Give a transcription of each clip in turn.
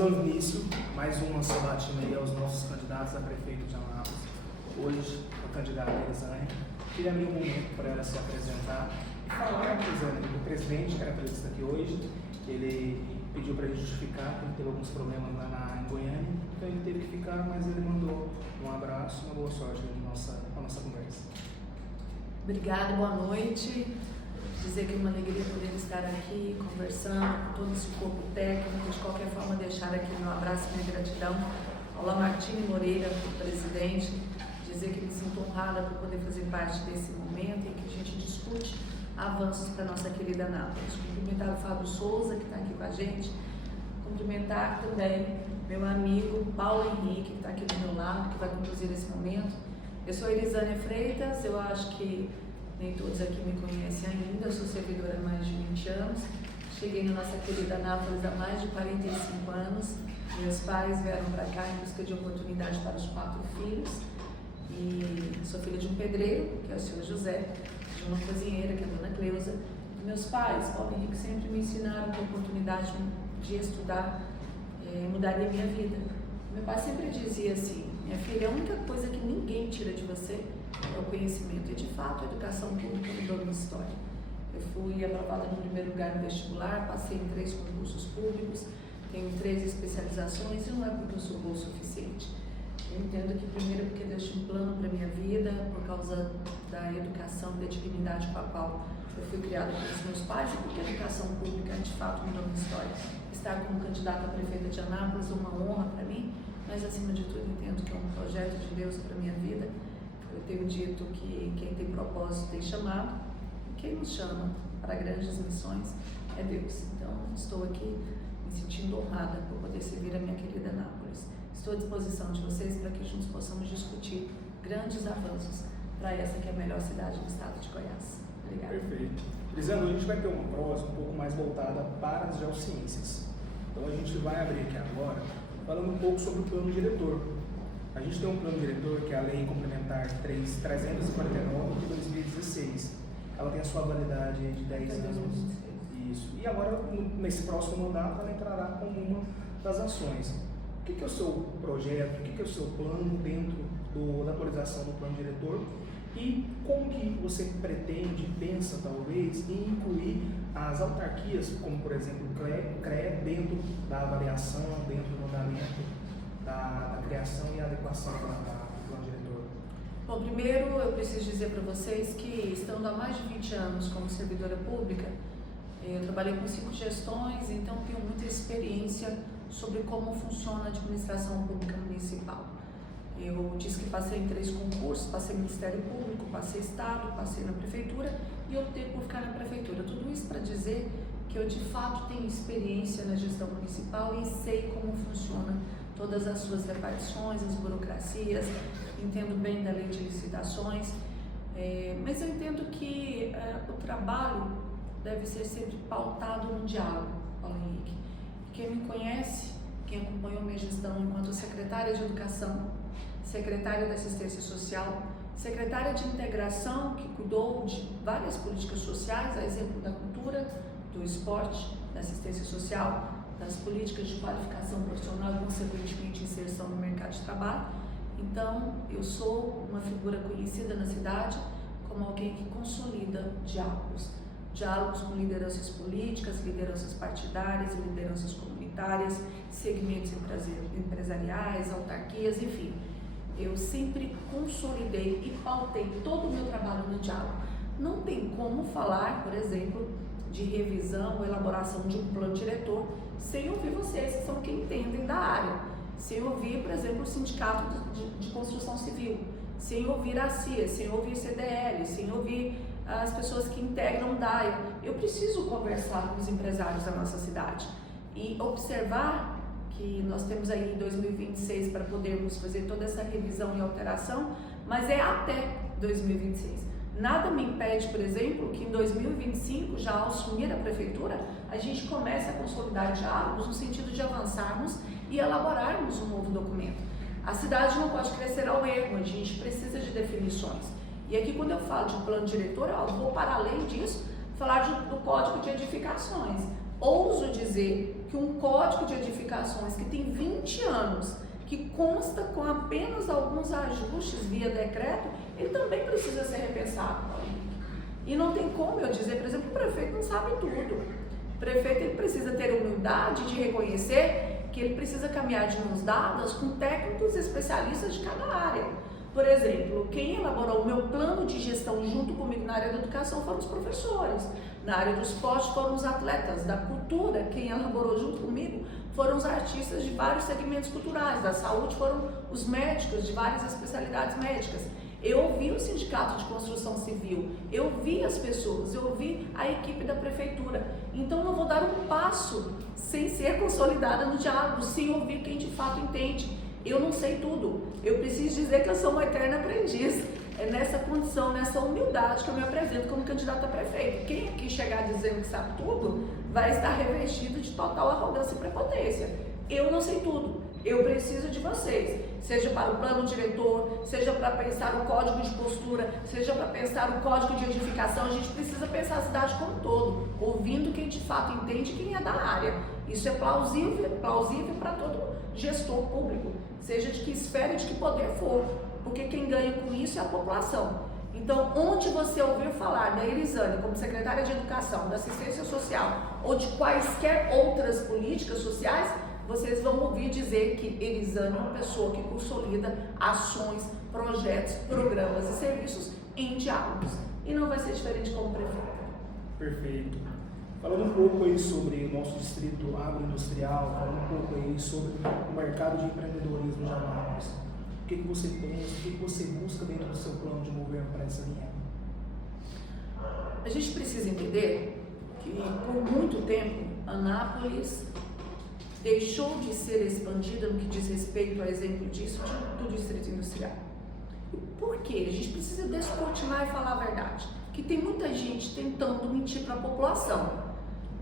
dando início mais uma sabatina aí aos nossos candidatos a prefeito de Anápolis. Hoje, a candidata Elisânia. Queria abrir um momento para ela se apresentar e falar, Elisânia, do presidente que era para estar aqui hoje. Ele pediu para ele justificar que ele teve alguns problemas lá em Goiânia, então ele teve que ficar, mas ele mandou um abraço e uma boa sorte na nossa conversa. Obrigada, boa noite. Dizer que é uma alegria poder estar aqui conversando com todo esse corpo técnico, de qualquer forma deixar aqui meu abraço e minha gratidão ao Lamartine Moreira, o presidente, dizer que me sinto honrada por poder fazer parte desse momento em que a gente discute avanços para a nossa querida Anápolis. Cumprimentar o Fábio Souza, que está aqui com a gente, cumprimentar também meu amigo Paulo Henrique, que está aqui do meu lado, que vai conduzir esse momento. Eu sou Elisânia Freitas, eu acho que nem todos aqui me conhecem ainda, eu sou servidora há mais de 20 anos, cheguei na nossa querida Anápolis há mais de 45 anos, meus pais vieram para cá em busca de oportunidade para os 4 filhos, e sou filha de um pedreiro, que é o senhor José, de uma cozinheira, que é a dona Cleusa, e meus pais, Paulo e Henrique, sempre me ensinaram que a oportunidade de estudar mudaria a minha vida. Meu pai sempre dizia assim: minha filha, a única coisa que ninguém tira de você é o conhecimento. E de fato, a educação pública mudou minha história. Eu fui aprovada no primeiro lugar no vestibular, passei em 3 concursos públicos, tenho 3 especializações e não é porque eu sou boa o suficiente. Eu entendo que primeiro porque Deus tinha um plano para minha vida, por causa da educação e da dignidade com a qual eu fui criada pelos meus pais, e porque a educação pública de fato mudou minha história. Estar como candidata a prefeita de Anápolis é uma honra para mim, mas acima de tudo entendo que é um projeto de Deus para minha vida. Eu tenho dito que quem tem propósito tem chamado, e quem nos chama para grandes missões é Deus. Então estou aqui me sentindo honrada por poder servir a minha querida Anápolis. Estou à disposição de vocês para que juntos possamos discutir grandes avanços para essa que é a melhor cidade do estado de Goiás. Obrigada. Perfeito. Elisânia, hoje a gente vai ter uma prosa um pouco mais voltada para as geociências. Então a gente vai abrir aqui agora falando um pouco sobre o plano diretor. A gente tem um plano diretor que é a Lei Complementar 349 de 2016. Ela tem a sua validade de 10 anos. Isso. E agora, nesse próximo mandato, ela entrará como uma das ações. O que é o seu projeto, o que é o seu plano dentro da atualização do plano diretor e como que você pretende, pensa talvez, em incluir as autarquias, como por exemplo o CREA, dentro da avaliação, dentro do andamento da criação e adequação do plano diretor? Bom, primeiro eu preciso dizer para vocês que, estando há mais de 20 anos como servidora pública, eu trabalhei com 5 gestões, então tenho muita experiência sobre como funciona a administração pública municipal. Eu disse que passei em 3 concursos, passei no Ministério Público, passei Estado, passei na Prefeitura e optei por ficar na Prefeitura. Tudo isso para dizer que eu de fato tenho experiência na gestão municipal e sei como funciona todas as suas repartições, as burocracias, entendo bem da lei de licitações, mas eu entendo que o trabalho deve ser sempre pautado no diálogo, Paulo Henrique. Quem me conhece, quem acompanhou minha gestão enquanto secretária de Educação, secretária da Assistência Social, secretária de Integração, que cuidou de várias políticas sociais, a exemplo da cultura, do esporte, da assistência social, das políticas de qualificação profissional e, consequentemente, inserção no mercado de trabalho. Então, eu sou uma figura conhecida na cidade como alguém que consolida diálogos com lideranças políticas, lideranças partidárias, lideranças comunitárias, segmentos empresariais, autarquias, enfim. Eu sempre consolidei e pautei todo o meu trabalho no diálogo. Não tem como falar, por exemplo, de revisão ou elaboração de um plano diretor sem ouvir vocês, que são quem entendem da área, sem ouvir, por exemplo, o Sindicato de Construção Civil, sem ouvir a CIA, sem ouvir o CDL, sem ouvir as pessoas que integram o DAIA. Eu preciso conversar com os empresários da nossa cidade e observar que nós temos aí em 2026 para podermos fazer toda essa revisão e alteração, mas é até 2026. Nada me impede, por exemplo, que em 2025, já ao assumir a prefeitura, a gente comece a consolidar diálogos no sentido de avançarmos e elaborarmos um novo documento. A cidade não pode crescer ao ermo, a gente precisa de definições. E aqui, quando eu falo de plano diretor, eu vou para além disso, falar do Código de Edificações. ouso dizer que um código de edificações que tem 20 anos, que consta com apenas alguns ajustes via decreto, ele também precisa ser repensado. E não tem como eu dizer, por exemplo, o prefeito não sabe tudo. O prefeito ele precisa ter humildade de reconhecer que ele precisa caminhar de mãos dadas com técnicos especialistas de cada área. Por exemplo, quem elaborou o meu plano de gestão junto comigo na área da educação foram os professores. Na área do esporte foram os atletas. Da cultura, quem elaborou junto comigo foram os artistas de vários segmentos culturais. Da saúde foram os médicos de várias especialidades médicas. Eu ouvi o sindicato de construção civil, eu ouvi as pessoas, eu ouvi a equipe da prefeitura. Então não vou dar um passo sem ser consolidada no diálogo, sem ouvir quem de fato entende. Eu não sei tudo, eu preciso dizer que eu sou uma eterna aprendiz. É nessa condição, nessa humildade que eu me apresento como candidata a prefeito. Quem aqui chegar dizendo que sabe tudo, vai estar revestido de total arrogância e prepotência. Eu não sei tudo, eu preciso de vocês, seja para o plano diretor, seja para pensar o código de postura, seja para pensar o código de edificação. A gente precisa pensar a cidade como um todo, ouvindo quem de fato entende, quem é da área. Isso é plausível para todo gestor público, seja de que esfera e de que poder for, porque quem ganha com isso é a população. Então, onde você ouvir falar da Elisane como secretária de Educação, da Assistência Social ou de quaisquer outras políticas sociais, vocês vão ouvir dizer que Elisane é uma pessoa que consolida ações, projetos, programas e serviços em diálogos. E não vai ser diferente como prefeita. Perfeito. Falando um pouco aí sobre o nosso distrito agroindustrial, falando um pouco aí sobre o mercado de empreendedorismo de Anápolis. O que você pensa, o que você busca dentro do seu plano de governo para essa linha? A gente precisa entender que por muito tempo Anápolis deixou de ser expandida no que diz respeito, a exemplo disso, do distrito industrial. Por quê? A gente precisa descortinar e falar a verdade. Que tem muita gente tentando mentir para a população.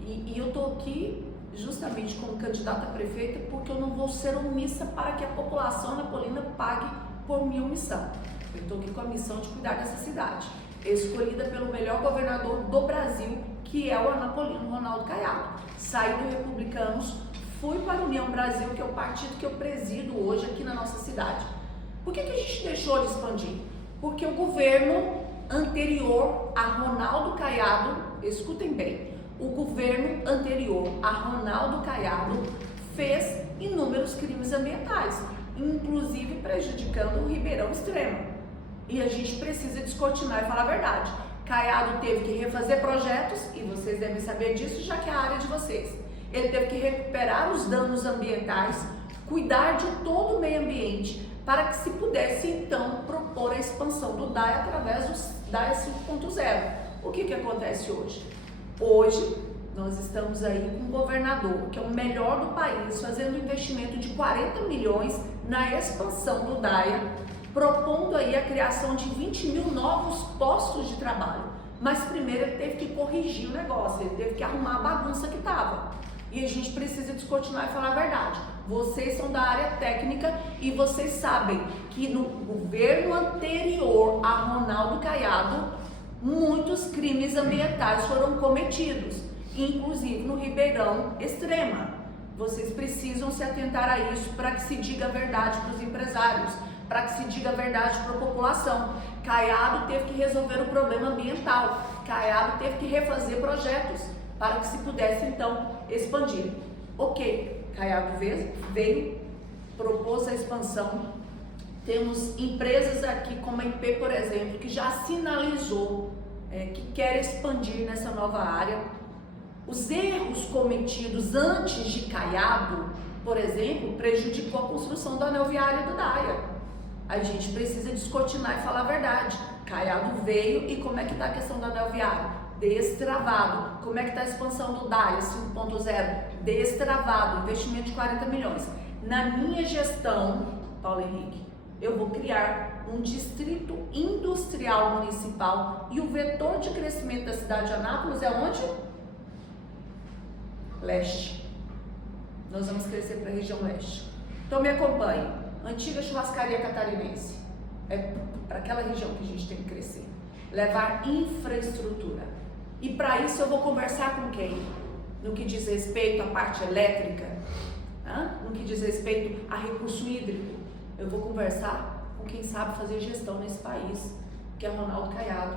E eu estou aqui justamente como candidata a prefeita porque eu não vou ser omissa para que a população napolina pague por minha omissão. Eu estou aqui com a missão de cuidar dessa cidade, escolhida pelo melhor governador do Brasil, que é o anapolino Ronaldo Caiado. Saí do Republicanos, fui para a União Brasil, que é o partido que eu presido hoje aqui na nossa cidade. Por que a gente deixou de expandir? Porque o governo anterior a Ronaldo Caiado, escutem bem, o governo anterior a Ronaldo Caiado fez inúmeros crimes ambientais, inclusive prejudicando o Ribeirão Extremo. E a gente precisa descortinar e falar a verdade. Caiado teve que refazer projetos, e vocês devem saber disso, já que é a área de vocês. Ele teve que recuperar os danos ambientais, cuidar de todo o meio ambiente, para que se pudesse então propor a expansão do DAE através do DAE 5.0. O que acontece hoje? Hoje nós estamos aí com um governador que é o melhor do país, fazendo um investimento de 40 milhões na expansão do DAE, propondo aí a criação de 20 mil novos postos de trabalho. Mas primeiro ele teve que corrigir o negócio, ele teve que arrumar a bagunça que estava. E a gente precisa descortinar e falar a verdade. Vocês são da área técnica e vocês sabem que no governo anterior a Ronaldo Caiado, muitos crimes ambientais foram cometidos, inclusive no Ribeirão Extrema. Vocês precisam se atentar a isso para que se diga a verdade para os empresários, para que se diga a verdade para a população. Caiado teve que resolver o problema ambiental, Caiado teve que refazer projetos para que se pudesse então expandir. Ok, Caiado veio, propôs a expansão. Temos empresas aqui como a IP, por exemplo, que já sinalizou que quer expandir nessa nova área. Os erros cometidos antes de Caiado, por exemplo, prejudicou a construção da anel viária do DAIA. A gente precisa descortinar e falar a verdade. Caiado veio e como é que está a questão da anel viária? Destravado. Como é que está a expansão do DAIA 5.0? Destravado. Investimento de 40 milhões. Na minha gestão, Paulo Henrique, eu vou criar um distrito industrial municipal e o vetor de crescimento da cidade de Anápolis é onde? Leste. Nós vamos crescer para a região leste. Então me acompanhe. Antiga churrascaria catarinense. É para aquela região que a gente tem que crescer. Levar infraestrutura. E para isso eu vou conversar com quem? no que diz respeito à parte elétrica, no que diz respeito a recurso hídrico. Eu vou conversar com quem sabe fazer gestão nesse país, que é Ronaldo Caiado,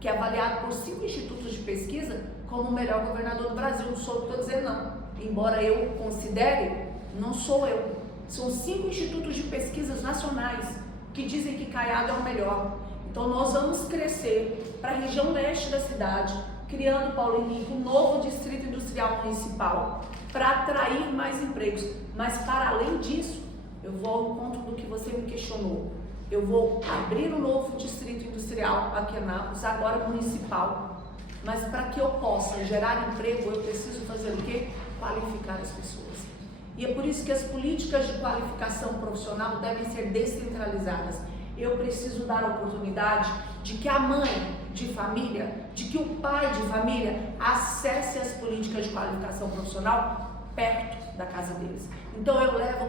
que é avaliado por 5 institutos de pesquisa como o melhor governador do Brasil. Não sou o que estou dizendo, não. Embora eu considere, não sou eu. São 5 institutos de pesquisas nacionais que dizem que Caiado é o melhor. Então nós vamos crescer para a região leste da cidade, criando, Paulo Henrique, um novo distrito industrial municipal para atrair mais empregos. Mas para além disso, eu vou ao encontro do que você me questionou. Eu vou abrir um novo distrito industrial aqui em Anápolis, agora municipal. Mas para que eu possa gerar emprego, eu preciso fazer o quê? Qualificar as pessoas. E é por isso que as políticas de qualificação profissional devem ser descentralizadas. Eu preciso dar a oportunidade de que a mãe de família, de que o pai de família acesse as políticas de qualificação profissional perto da casa deles. Então eu levo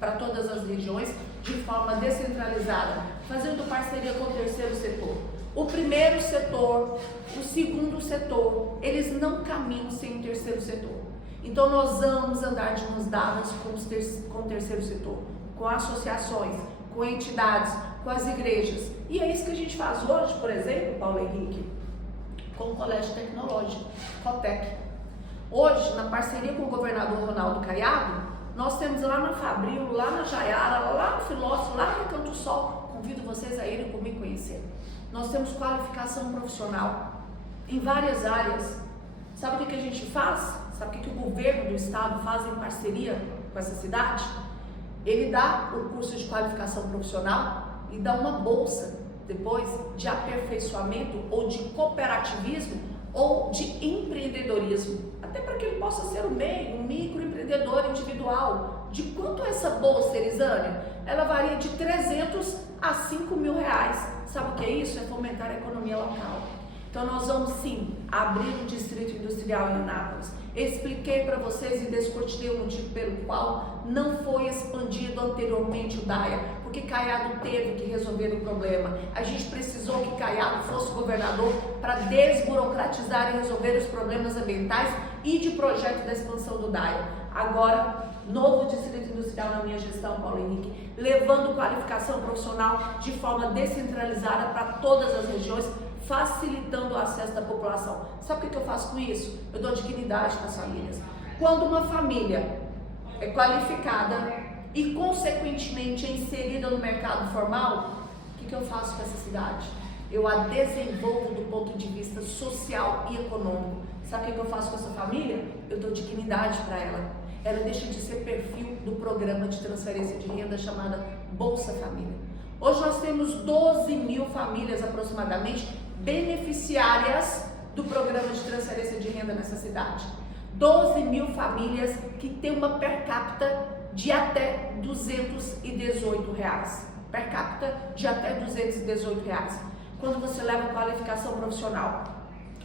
para todas as regiões de forma descentralizada, fazendo parceria com o terceiro setor. O primeiro setor, o segundo setor, eles não caminham sem o terceiro setor. Então nós vamos andar de mãos dadas com o terceiro setor, com associações, com entidades, com as igrejas. E é isso que a gente faz hoje, por exemplo, Paulo Henrique, com o Colégio Tecnológico, COTEC. Hoje, na parceria com o governador Ronaldo Caiado, nós temos lá na Fabril, lá na Jaiara, lá no Filósofo, lá no Recanto do Sol. Convido vocês a irem comigo conhecer. Nós temos qualificação profissional em várias áreas. Sabe o que a gente faz? Sabe o que o governo do estado faz em parceria com essa cidade? Ele dá o curso de qualificação profissional e dá uma bolsa depois de aperfeiçoamento ou de cooperativismo ou de empreendedorismo, até para que ele possa ser um microempreendedor individual. De quanto é essa bolsa, Elisânia? Ela varia de 300 a 5 mil reais. Sabe o que é isso? É fomentar a economia local. Então nós vamos sim abrir um distrito industrial em Anápolis. Expliquei para vocês e descortinei o motivo pelo qual não foi expandido anteriormente o DAIA, porque Caiado teve que resolver o problema. A gente precisou que Caiado fosse governador para desburocratizar e resolver os problemas ambientais e de projeto da expansão do DAIA. Agora, novo distrito industrial na minha gestão, Paulo Henrique, levando qualificação profissional de forma descentralizada para todas as regiões, facilitando o acesso da população. Sabe o que eu faço com isso? Eu dou dignidade para as famílias. Quando uma família é qualificada e consequentemente é inserida no mercado formal, o que eu faço com essa cidade? Eu a desenvolvo do ponto de vista social e econômico. Sabe o que eu faço com essa família? Eu dou dignidade para ela. Ela deixa de ser perfil do programa de transferência de renda chamada Bolsa Família. Hoje nós temos 12 mil famílias aproximadamente beneficiárias do programa de transferência de renda nessa cidade. 12 mil famílias que têm uma per capita de até R$218. Per capita de até R$218. Quando você leva qualificação profissional,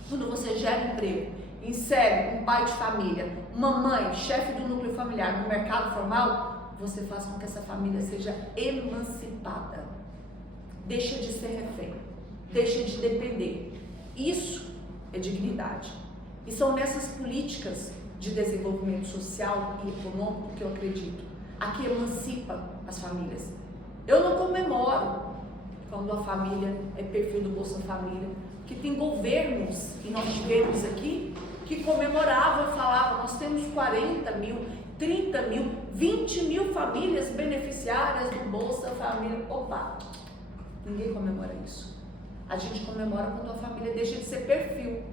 quando você gera emprego, insere um pai de família, uma mãe, chefe do núcleo familiar no mercado formal, você faz com que essa família seja emancipada. Deixa de ser refém, deixa de depender. Isso é dignidade. E são nessas políticas de desenvolvimento social e econômico que eu acredito. Aqui emancipa as famílias. Eu não comemoro quando a família é perfil do Bolsa Família, que tem governos, e nós tivemos aqui, que comemoravam e falavam, nós temos 40 mil, 30 mil, 20 mil famílias beneficiárias do Bolsa Família. Opa, ninguém comemora isso. A gente comemora quando a família deixa de ser perfil.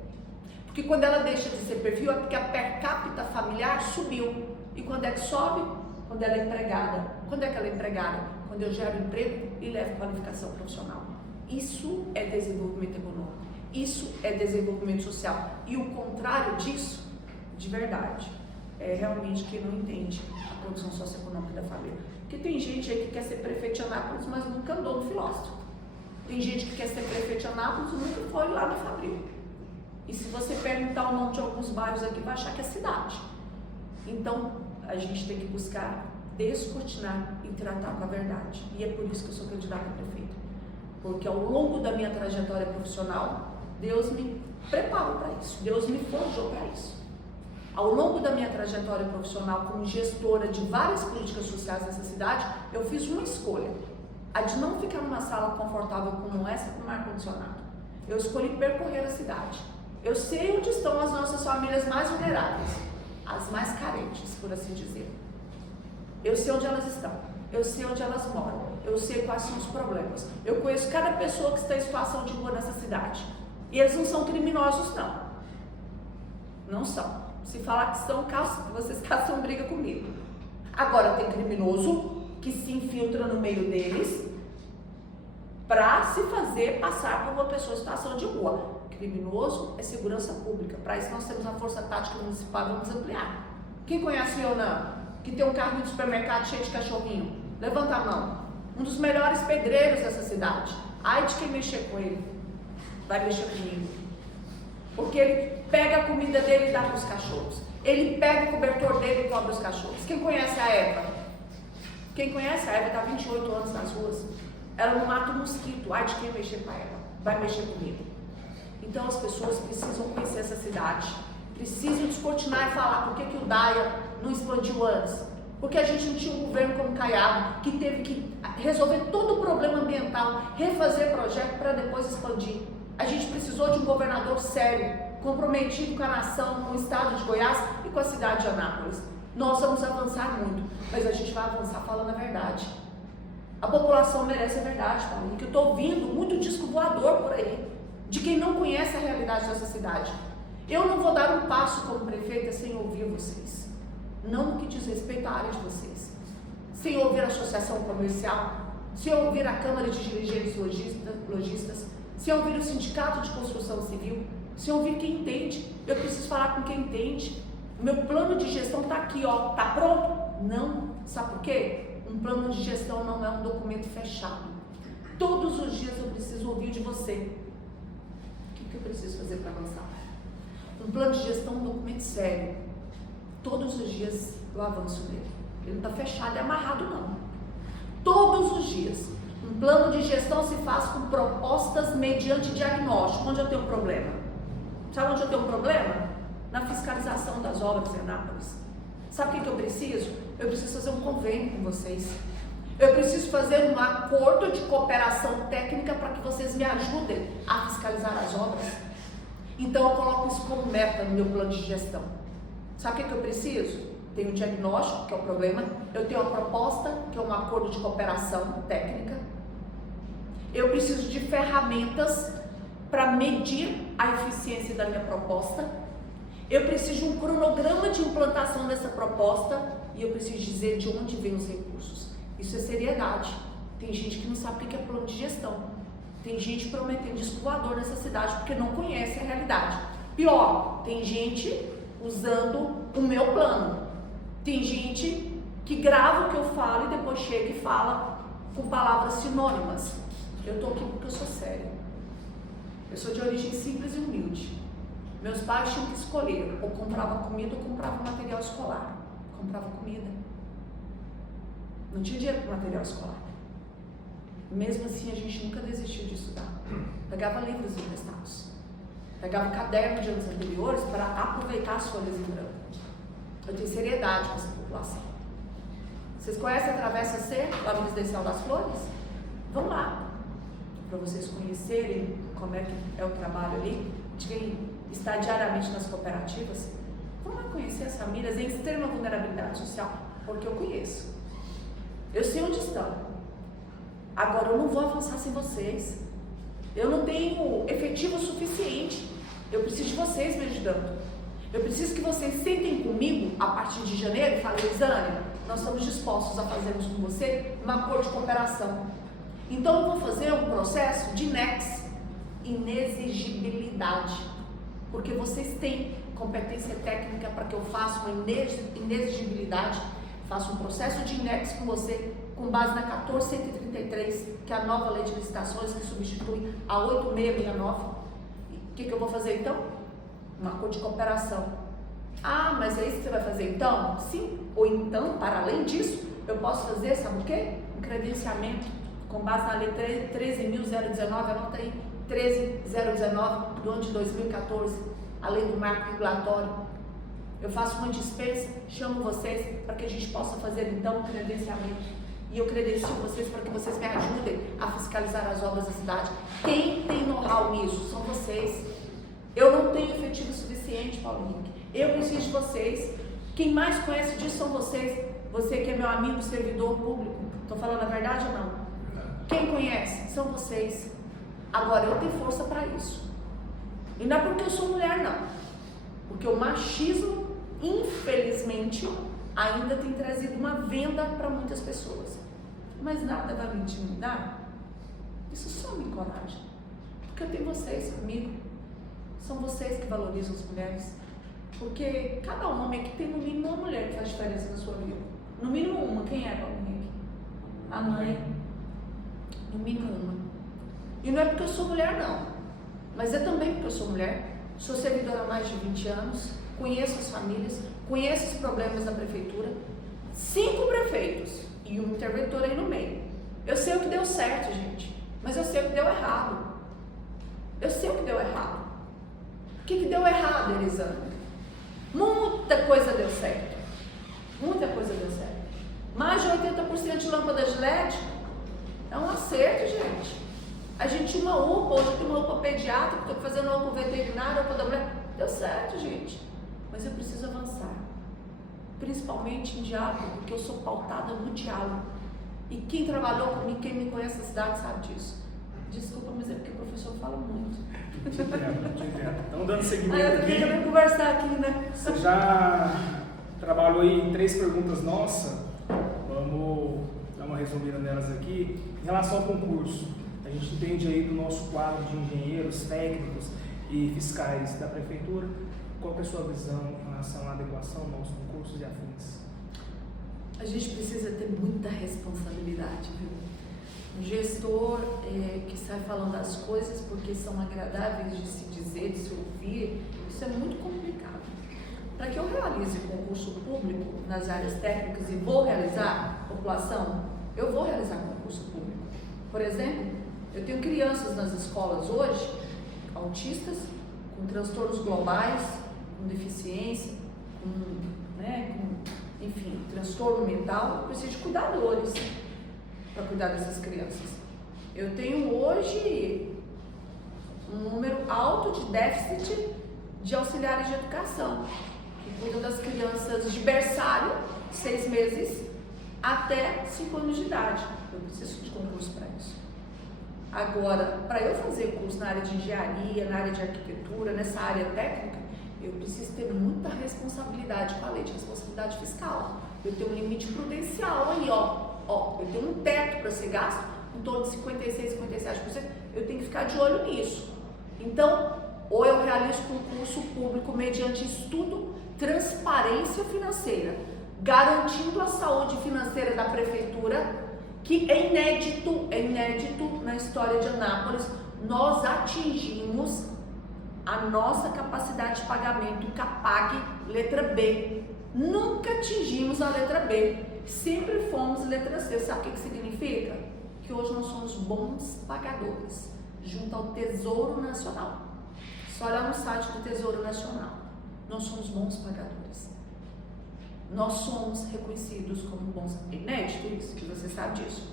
Porque quando ela deixa de ser perfil é porque a per capita familiar subiu. E quando é que sobe? Quando ela é empregada. Quando é que ela é empregada? Quando eu gero emprego e levo qualificação profissional. Isso é desenvolvimento econômico. Isso é desenvolvimento social. E o contrário disso, de verdade, é realmente quem não entende a condição socioeconômica da família. Porque tem gente aí que quer ser prefeito de Anápolis, mas nunca andou no Filósofo. Tem gente que quer ser prefeito de Anápolis e nunca foi lá no Fabril. E se você perguntar o nome de alguns bairros aqui, vai achar que é cidade. Então, a gente tem que buscar descortinar e tratar com a verdade. E é por isso que eu sou candidata a prefeita. Porque ao longo da minha trajetória profissional, Deus me preparou para isso. Deus me forjou para isso. Ao longo da minha trajetória profissional como gestora de várias políticas sociais nessa cidade, eu fiz uma escolha, a de não ficar numa sala confortável como essa com ar-condicionado. Eu escolhi percorrer a cidade. Eu sei onde estão as nossas famílias mais vulneráveis, as mais carentes, por assim dizer. Eu sei onde elas estão, eu sei onde elas moram, eu sei quais são os problemas. Eu conheço cada pessoa que está em situação de rua nessa cidade. E eles não são criminosos, não. Não são. Se falar que são, vocês caçam briga comigo. Agora, tem criminoso que se infiltra no meio deles para se fazer passar por uma pessoa em situação de rua. Criminoso é segurança pública. Para isso, nós temos a Força Tática Municipal, vamos ampliar. Quem conhece o Leonan, que tem um carrinho de supermercado cheio de cachorrinho? Levanta a mão. Um dos melhores pedreiros dessa cidade. Ai de quem mexer com ele. Vai mexer comigo. Porque ele pega a comida dele e dá para os cachorros. Ele pega o cobertor dele e cobre os cachorros. Quem conhece a Eva? Quem conhece a Eva está há 28 anos nas ruas. Ela não mata o mosquito. Ai de quem mexer com ela. Vai mexer comigo. Então as pessoas precisam conhecer essa cidade. Precisam descortinar e falar por que o DAIA não explodiu antes. Porque a gente não tinha um governo como Caiado, que teve que resolver todo o problema ambiental, refazer projeto para depois expandir. A gente precisou de um governador sério, comprometido com a nação, com o estado de Goiás e com a cidade de Anápolis. Nós vamos avançar muito, mas a gente vai avançar falando a verdade. A população merece a verdade, Paulinho, que eu estou ouvindo muito disco voador por aí, de quem não conhece a realidade dessa cidade. Eu não vou dar um passo como prefeita sem ouvir vocês, não no que diz respeito à área de vocês, sem ouvir a associação comercial, sem ouvir a Câmara de Dirigentes Lojistas, sem ouvir o Sindicato de Construção Civil, sem ouvir quem entende. Eu preciso falar com quem entende. O meu plano de gestão está aqui, ó. Está pronto? Não. Sabe por quê? Um plano de gestão não é um documento fechado. Todos os dias eu preciso ouvir de você. O que eu preciso fazer para avançar? Um plano de gestão é um documento sério. Todos os dias eu avanço nele. Ele não está fechado e amarrado, não. Todos os dias. Um plano de gestão se faz com propostas mediante diagnóstico. Onde eu tenho um problema? Sabe onde eu tenho um problema? Na fiscalização das obras em Anápolis. Sabe o que eu preciso? Eu preciso fazer um convênio com vocês. Eu preciso fazer um acordo de cooperação técnica para que vocês me ajudem a fiscalizar as obras. Então eu coloco isso como meta no meu plano de gestão. Sabe o que eu preciso? Tenho um diagnóstico, que é o problema. Eu tenho uma proposta, que é um acordo de cooperação técnica. Eu preciso de ferramentas para medir a eficiência da minha proposta. Eu preciso de um cronograma de implantação dessa proposta e eu preciso dizer de onde vêm os recursos. Isso é seriedade. Tem gente que não sabe o que é plano de gestão. Tem gente prometendo disco voador nessa cidade porque não conhece a realidade. Pior, tem gente usando o meu plano. Tem gente que grava o que eu falo e depois chega e fala com palavras sinônimas. Eu estou aqui porque eu sou séria. Eu sou de origem simples e humilde. Meus pais tinham que escolher, ou comprava comida ou comprava material escolar. Comprava comida. Não tinha dinheiro para material escolar. Mesmo assim, a gente nunca desistiu de estudar. Pegava livros emprestados. Pegava caderno de anos anteriores para aproveitar as folhas em branco. Eu tenho seriedade com essa população. Vocês conhecem a Travessa C, lá no Residencial das Flores? Vão lá, para vocês conhecerem como é que é o trabalho ali, de quem está diariamente nas cooperativas. Vão lá conhecer as famílias em extrema vulnerabilidade social, porque eu conheço. Eu sei onde estão. Agora, eu não vou avançar sem vocês. Eu não tenho efetivo suficiente. Eu preciso de vocês me ajudando. Eu preciso que vocês sentem comigo a partir de janeiro e falem: Elisânia, nós estamos dispostos a fazermos com você um acordo de cooperação. Então eu vou fazer um processo de NEX, inexigibilidade, porque vocês têm competência técnica para que eu faça uma inexigibilidade. Faço um processo de NEX com você com base na 1433, que é a nova lei de licitações que substitui a 8669. O que eu vou fazer então? Um acordo de cooperação. Ah, mas é isso que você vai fazer então? Sim. Ou então, para além disso, eu posso fazer, sabe o quê? Um credenciamento com base na lei 13.019, anota aí, 13.019 do ano de 2014, a lei do marco regulatório. eu faço uma dispensa, chamo vocês para que a gente possa fazer então um credenciamento. E eu credencio vocês para que vocês me ajudem a fiscalizar as obras da cidade. Quem tem know-how nisso são vocês. Eu não tenho efetivo suficiente, Paulo Henrique. Eu preciso de vocês. Quem mais conhece disso são vocês. Você que é meu amigo servidor público. Estou falando a verdade ou não? Quem conhece são vocês. Agora, eu tenho força para isso. E não é porque eu sou mulher, não. Porque o machismo, infelizmente, ainda tem trazido uma venda para muitas pessoas. Mas nada vai me intimidar. Isso só me encoraja. Porque eu tenho vocês comigo. São vocês que valorizam as mulheres. Porque cada homem aqui tem no mínimo uma mulher que faz diferença na sua vida. No mínimo uma. Quem é, Paulo Henrique? A mãe. No mínimo uma. E não é porque eu sou mulher, não. Mas é também porque eu sou mulher. Sou servidora há mais de 20 anos. Conheço as famílias. Conheço os problemas da prefeitura. 5 prefeitos e um interventor aí no meio. Eu sei o que deu certo, gente. Mas eu sei o que deu errado. Eu sei o que deu errado. O que deu errado, Elisandra? Muita coisa deu certo. Muita coisa deu certo. Mais de 80% de lâmpadas de LED é um acerto, gente. A gente tinha uma UPA, hoje eu tenho uma UPA pediátrica, estou fazendo uma UPA veterinária, UPA da mulher. Deu certo, gente. Mas eu preciso avançar. Principalmente em diálogo, porque eu sou pautada no diálogo. E quem trabalhou comigo, quem me conhece na cidade sabe disso. Desculpa, mas é porque o professor fala muito. Te entendo. Então, dando seguimento eu tô aqui. querendo conversar aqui, né? Você já trabalhou aí em 3 perguntas nossas. Vamos dar uma resumida nelas aqui. Em relação ao concurso, a gente entende aí do nosso quadro de engenheiros, técnicos e fiscais da prefeitura. Qual que é a sua visão em relação à adequação aos concursos e afins? A gente precisa ter muita responsabilidade, viu? Um gestor que sai falando as coisas porque são agradáveis de se dizer, de se ouvir, isso é muito complicado. Para que eu realize concurso público nas áreas técnicas e vou realizar, população, eu vou realizar concurso público. Por exemplo, eu tenho crianças nas escolas hoje, autistas, com transtornos globais, com deficiência, enfim, transtorno mental. Eu preciso de cuidadores para cuidar dessas crianças. Eu tenho hoje um número alto de déficit de auxiliares de educação, que cuidam das crianças de berçário, 6 meses, até 5 anos de idade. Eu preciso de concurso para isso. Agora, para eu fazer curso na área de engenharia, na área de arquitetura, nessa área técnica, eu preciso ter muita responsabilidade com a lei de responsabilidade fiscal. Eu tenho um limite prudencial aí, eu tenho um teto para ser gasto, em torno de 56%, 57%, eu tenho que ficar de olho nisso. Então, ou eu realizo concurso público mediante estudo, transparência financeira, garantindo a saúde financeira da prefeitura, que é inédito na história de Anápolis. Nós atingimos a nossa capacidade de pagamento, CAPAG, letra B. Nunca atingimos a letra B, sempre fomos letra C. Sabe o que significa? Que hoje nós somos bons pagadores, junto ao Tesouro Nacional. Só olhar no site do Tesouro Nacional, nós somos bons pagadores. Nós somos reconhecidos como bons, inédito isso, que você sabe disso.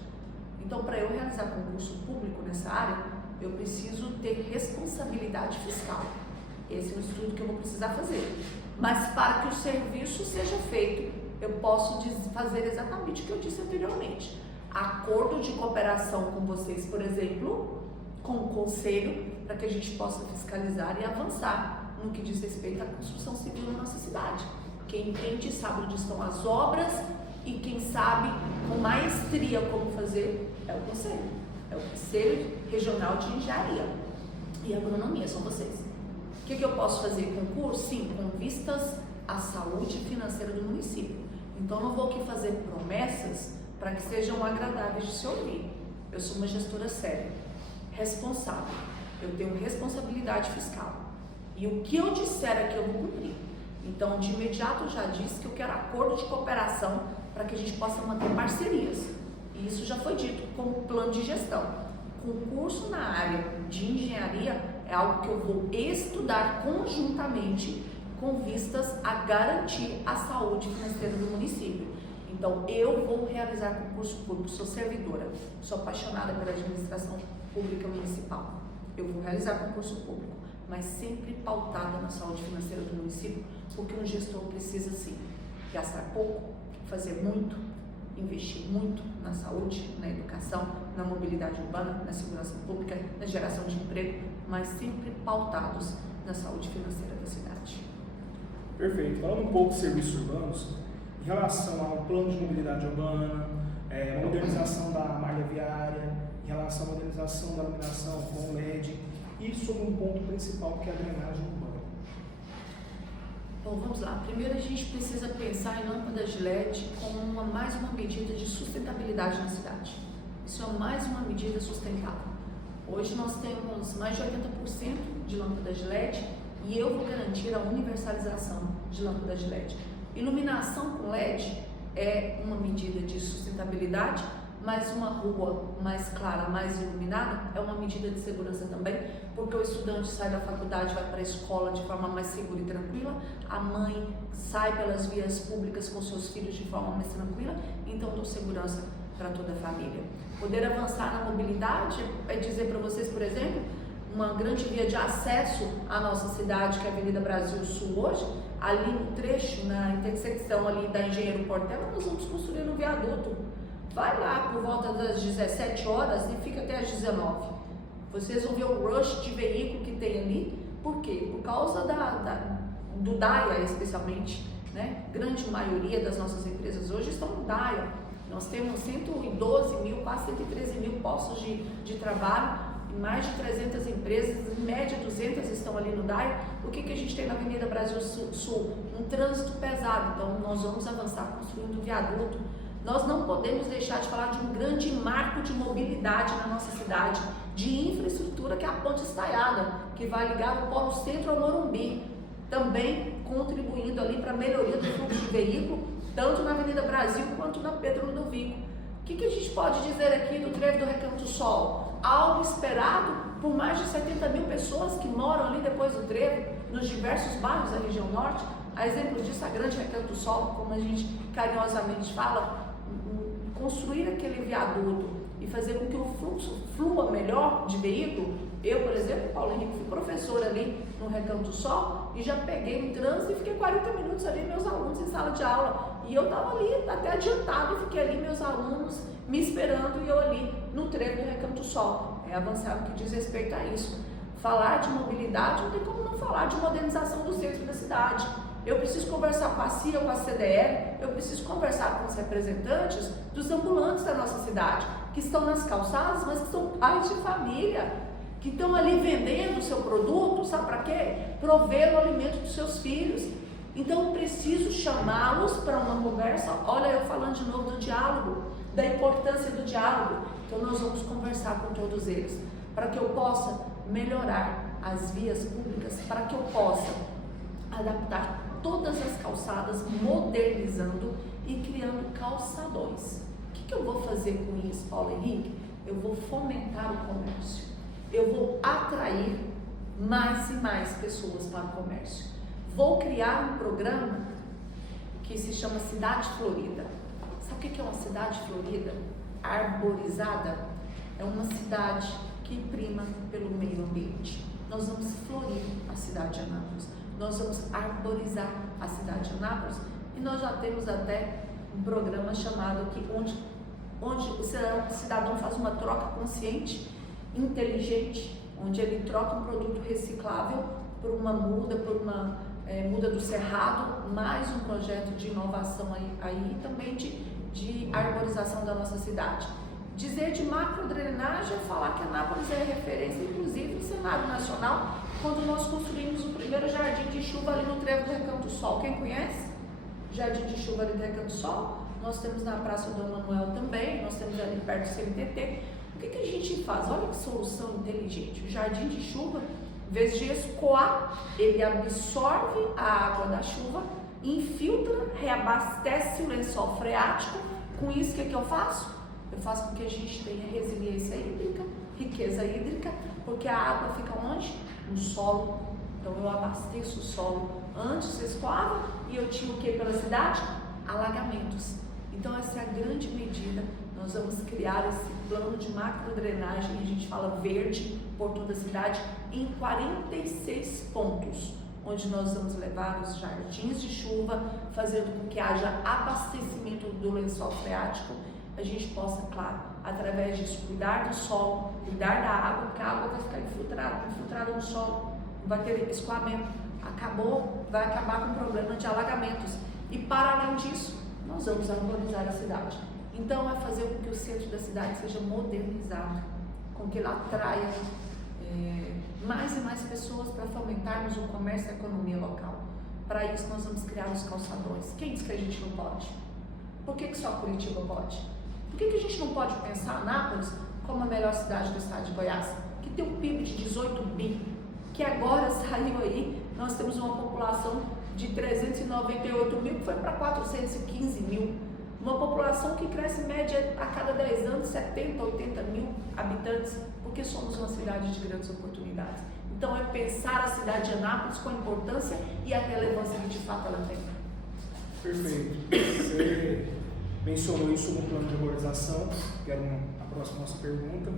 Então, para eu realizar concurso público nessa área, eu preciso ter responsabilidade fiscal. Esse é o estudo que eu vou precisar fazer. Mas para que o serviço seja feito, eu posso fazer exatamente o que eu disse anteriormente. Acordo de cooperação com vocês, por exemplo, com o conselho, para que a gente possa fiscalizar e avançar no que diz respeito à construção civil na nossa cidade. Quem entende sabe onde estão as obras e quem sabe com maestria como fazer é o Conselho. É o Conselho Regional de Engenharia e Agronomia, são vocês. O que eu posso fazer? Concurso? Sim, com vistas à saúde financeira do município. Então, não vou aqui fazer promessas para que sejam agradáveis de se ouvir. Eu sou uma gestora séria, responsável. Eu tenho responsabilidade fiscal. E o que eu disser aqui eu vou cumprir. Então, de imediato eu já disse que eu quero acordo de cooperação para que a gente possa manter parcerias. E isso já foi dito como plano de gestão. Concurso na área de engenharia é algo que eu vou estudar conjuntamente com vistas a garantir a saúde financeira do município. Então, eu vou realizar concurso público, sou servidora, sou apaixonada pela administração pública municipal. Eu vou realizar concurso público, mas sempre pautada na saúde financeira do município, porque um gestor precisa, sim, gastar pouco, fazer muito, investir muito na saúde, na educação, na mobilidade urbana, na segurança pública, na geração de emprego, mas sempre pautados na saúde financeira da cidade. Perfeito. Falando um pouco de serviços urbanos, em relação ao plano de mobilidade urbana, a modernização da malha viária, em relação à modernização da iluminação com LED e sobre um ponto principal que é a drenagem urbana. Bom, vamos lá. Primeiro a gente precisa pensar em lâmpadas de LED como mais uma medida de sustentabilidade na cidade. Isso é mais uma medida sustentável. Hoje nós temos mais de 80% de lâmpadas de LED e eu vou garantir a universalização de lâmpadas de LED. Iluminação com LED é uma medida de sustentabilidade, mas uma rua mais clara, mais iluminada, é uma medida de segurança também, porque o estudante sai da faculdade, vai para a escola de forma mais segura e tranquila, a mãe sai pelas vias públicas com seus filhos de forma mais tranquila, então dou segurança para toda a família. Poder avançar na mobilidade é dizer para vocês, por exemplo, uma grande via de acesso à nossa cidade, que é a Avenida Brasil Sul hoje, ali no trecho, na intersecção ali da Engenheiro Portela, nós vamos construir um viaduto. Vai lá por volta das 17 horas e fica até as 19. Vocês vão ver o rush de veículo que tem ali. Por quê? Por causa do DAIA, especialmente, né? Grande maioria das nossas empresas hoje estão no DAIA. Nós temos 112 mil, quase 113 mil postos de trabalho, mais de 300 empresas, em média 200 estão ali no DAIA. O que a gente tem na Avenida Brasil Sul? Um trânsito pesado, então nós vamos avançar construindo um viaduto. Nós não podemos deixar de falar de um grande marco de mobilidade na nossa cidade, de infraestrutura, que é a Ponte Estaiada, que vai ligar o Polo Centro ao Morumbi, também contribuindo ali para a melhoria do fluxo de veículo, tanto na Avenida Brasil quanto na Pedro Ludovico. O que a gente pode dizer aqui do trevo do Recanto do Sol? Algo esperado por mais de 70 mil pessoas que moram ali depois do trevo, nos diversos bairros da região norte. A exemplo disso, a Grande Recanto do Sol, como a gente carinhosamente fala, construir aquele viaduto e fazer com que o fluxo flua melhor de veículo. Eu, por exemplo, Paulo Henrique, fui professora ali no Recanto do Sol e já peguei um trânsito e fiquei 40 minutos ali, meus alunos em sala de aula. E eu estava ali até adiantado e fiquei ali, meus alunos me esperando e eu ali no trevo do Recanto do Sol. É avançar no que diz respeito a isso. Falar de mobilidade não tem como não falar de modernização do centro da cidade. Eu preciso conversar com a CIA, com a CDL, eu preciso conversar com os representantes dos ambulantes da nossa cidade, que estão nas calçadas, mas que são pais de família, que estão ali vendendo o seu produto, sabe para quê? Prover o alimento dos seus filhos. Então, eu preciso chamá-los para uma conversa. Olha, eu falando de novo do diálogo, da importância do diálogo. Então, nós vamos conversar com todos eles, para que eu possa melhorar as vias públicas, para que eu possa adaptar todas as calçadas, modernizando e criando calçadões. O que eu vou fazer com isso, Paulo Henrique? Eu vou fomentar o comércio. Eu vou atrair mais e mais pessoas para o comércio. Vou criar um programa que se chama Cidade Florida. Sabe o que é uma cidade florida? Arborizada. É uma cidade que prima pelo meio ambiente. Nós vamos florir a cidade de Anápolis. Nós vamos arborizar a cidade de Anápolis e nós já temos até um programa chamado aqui, onde o cidadão faz uma troca consciente, inteligente, onde ele troca um produto reciclável por uma muda, muda do cerrado, mais um projeto de inovação aí e também de arborização da nossa cidade. Dizer de macrodrenagem é falar que Anápolis é referência, inclusive no cenário nacional, quando nós construímos o primeiro jardim de chuva ali no trevo do Recanto do Sol. Quem conhece? Jardim de chuva ali do Recanto do Sol. Nós temos na Praça do Manuel também, nós temos ali perto do CMTT. O que a gente faz? Olha que solução inteligente. O jardim de chuva, em vez de escoar, ele absorve a água da chuva, infiltra, reabastece o lençol freático. Com isso, o que eu faço? Eu faço com que a gente tenha resiliência hídrica, riqueza hídrica, porque a água fica onde? No solo. Então eu abasteço o solo, Antes escoava e eu tinha o que pela cidade? Alagamentos. Então essa é a grande medida. Nós vamos criar esse plano de macrodrenagem, a gente fala verde por toda a cidade, em 46 pontos, onde nós vamos levar os jardins de chuva, fazendo com que haja abastecimento do lençol freático, a gente possa, claro, através disso, cuidar do solo, cuidar da água, porque a água vai ficar infiltrada no solo, não vai ter escoamento, vai acabar com o problema de alagamentos. E para além disso, nós vamos arborizar a cidade. Então, é fazer com que o centro da cidade seja modernizado, com que ele atraia mais e mais pessoas para fomentarmos o comércio e a economia local. Para isso, nós vamos criar os calçadões. Quem diz que a gente não pode? Por que só Curitiba pode? Por que a gente não pode pensar Anápolis como a melhor cidade do estado de Goiás, que tem um PIB de 18 bi, que agora saiu aí, nós temos uma população de 398 mil, que foi para 415 mil. Uma população que cresce em média a cada 10 anos, 70, 80 mil habitantes, porque somos uma cidade de grandes oportunidades. Então é pensar a cidade de Anápolis com a importância e a relevância que de fato ela tem. Perfeito. Você mencionou isso no plano de arborização, que era a próxima nossa pergunta.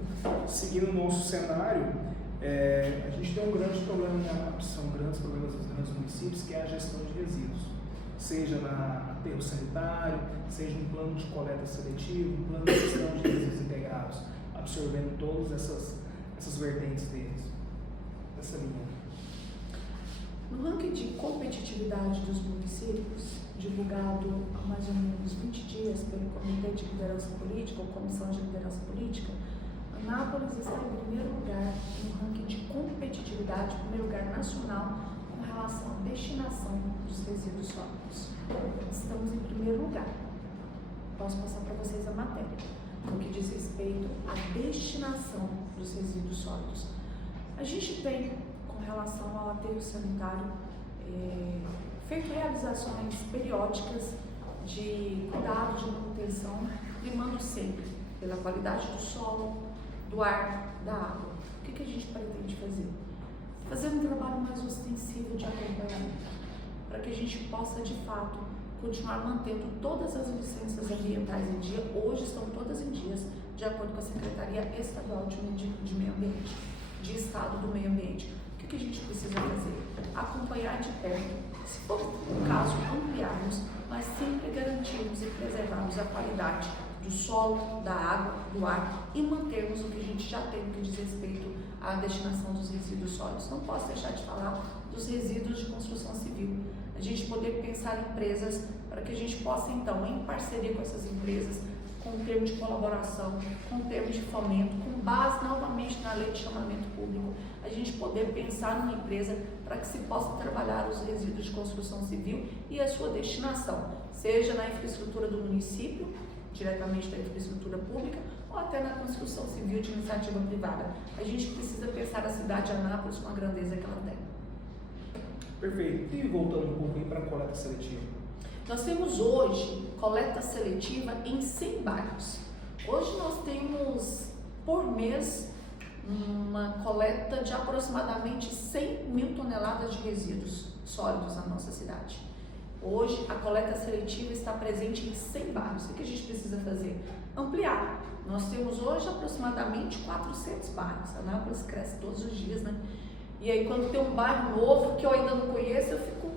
Seguindo o nosso cenário, a gente tem um grande problema em Anápolis, são grandes problemas dos grandes municípios, que é a gestão de resíduos. Seja no aterro sanitário, seja no plano de coleta seletiva, no plano de gestão de resíduos integrados, absorvendo todas essas vertentes deles, dessa linha. No ranking de competitividade dos municípios, divulgado há mais ou menos 20 dias pelo Comitê de Liderança Política, ou Comissão de Liderança Política, Anápolis está em primeiro lugar no ranking de competitividade, primeiro lugar nacional, com relação à destinação dos resíduos sólidos. Estamos em primeiro lugar. Posso passar para vocês a matéria, no que diz respeito à destinação dos resíduos sólidos. A gente tem, com relação ao aterro sanitário, feito realizações periódicas de cuidado, de manutenção, primando sempre pela qualidade do solo, do ar, da água. O que a gente pretende fazer? Fazer um trabalho mais ostensivo de acompanhamento, para que a gente possa, de fato, continuar mantendo todas as licenças ambientais em dia. Hoje estão todas em dias, de acordo com a Secretaria Estadual de Meio Ambiente, de Estado do Meio Ambiente. O que a gente precisa fazer? Acompanhar de perto, se for o caso, ampliarmos, mas sempre garantirmos e preservarmos a qualidade do solo, da água, do ar e mantermos o que a gente já tem no que diz respeito à destinação dos resíduos sólidos. Não posso deixar de falar dos resíduos de construção civil. A gente poder pensar em empresas para que a gente possa, então, em parceria com essas empresas, com um termo de colaboração, com um termo de fomento, com base novamente na lei de chamamento público, a gente poder pensar numa empresa para que se possa trabalhar os resíduos de construção civil e a sua destinação, seja na infraestrutura do município, diretamente da infraestrutura pública, ou até na construção civil de iniciativa privada. A gente precisa pensar a cidade de Anápolis com a grandeza que ela tem. Perfeito. E voltando um pouquinho para a coleta seletiva. Nós temos hoje coleta seletiva em 100 bairros. Hoje nós temos, por mês, uma coleta de aproximadamente 100 mil toneladas de resíduos sólidos na nossa cidade. Hoje, a coleta seletiva está presente em 100 bairros. O que a gente precisa fazer? Ampliar. Nós temos hoje aproximadamente 400 bairros. A Anápolis cresce todos os dias, né? E aí, quando tem um bairro novo que eu ainda não conheço, eu fico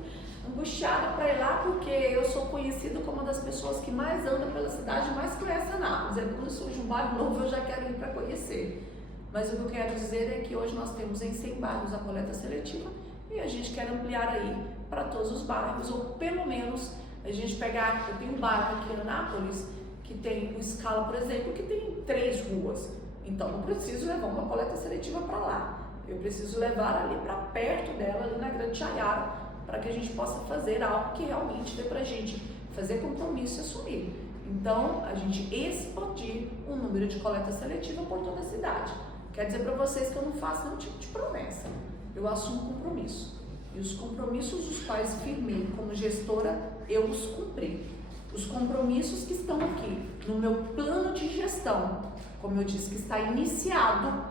angustiada para ir lá, porque eu sou conhecida como uma das pessoas que mais anda pela cidade e mais conhece Anápolis. É quando surge um bairro novo, eu já quero ir para conhecer. Mas o que eu quero dizer é que hoje nós temos em 100 bairros a coleta seletiva e a gente quer ampliar aí para todos os bairros, ou pelo menos a gente pegar, eu tenho um bairro aqui em Anápolis que tem uma escala, por exemplo, que tem 3 ruas, então não preciso levar uma coleta seletiva para lá, eu preciso levar ali para perto dela, ali na Grande Jaiara, para que a gente possa fazer algo que realmente dê para a gente fazer compromisso e assumir. Então, a gente expandir o número de coleta seletiva por toda a cidade. Quer dizer para vocês que eu não faço nenhum tipo de promessa, eu assumo compromisso. E os compromissos os quais firmei como gestora, eu os cumpri. Os compromissos que estão aqui no meu plano de gestão, como eu disse, que está iniciado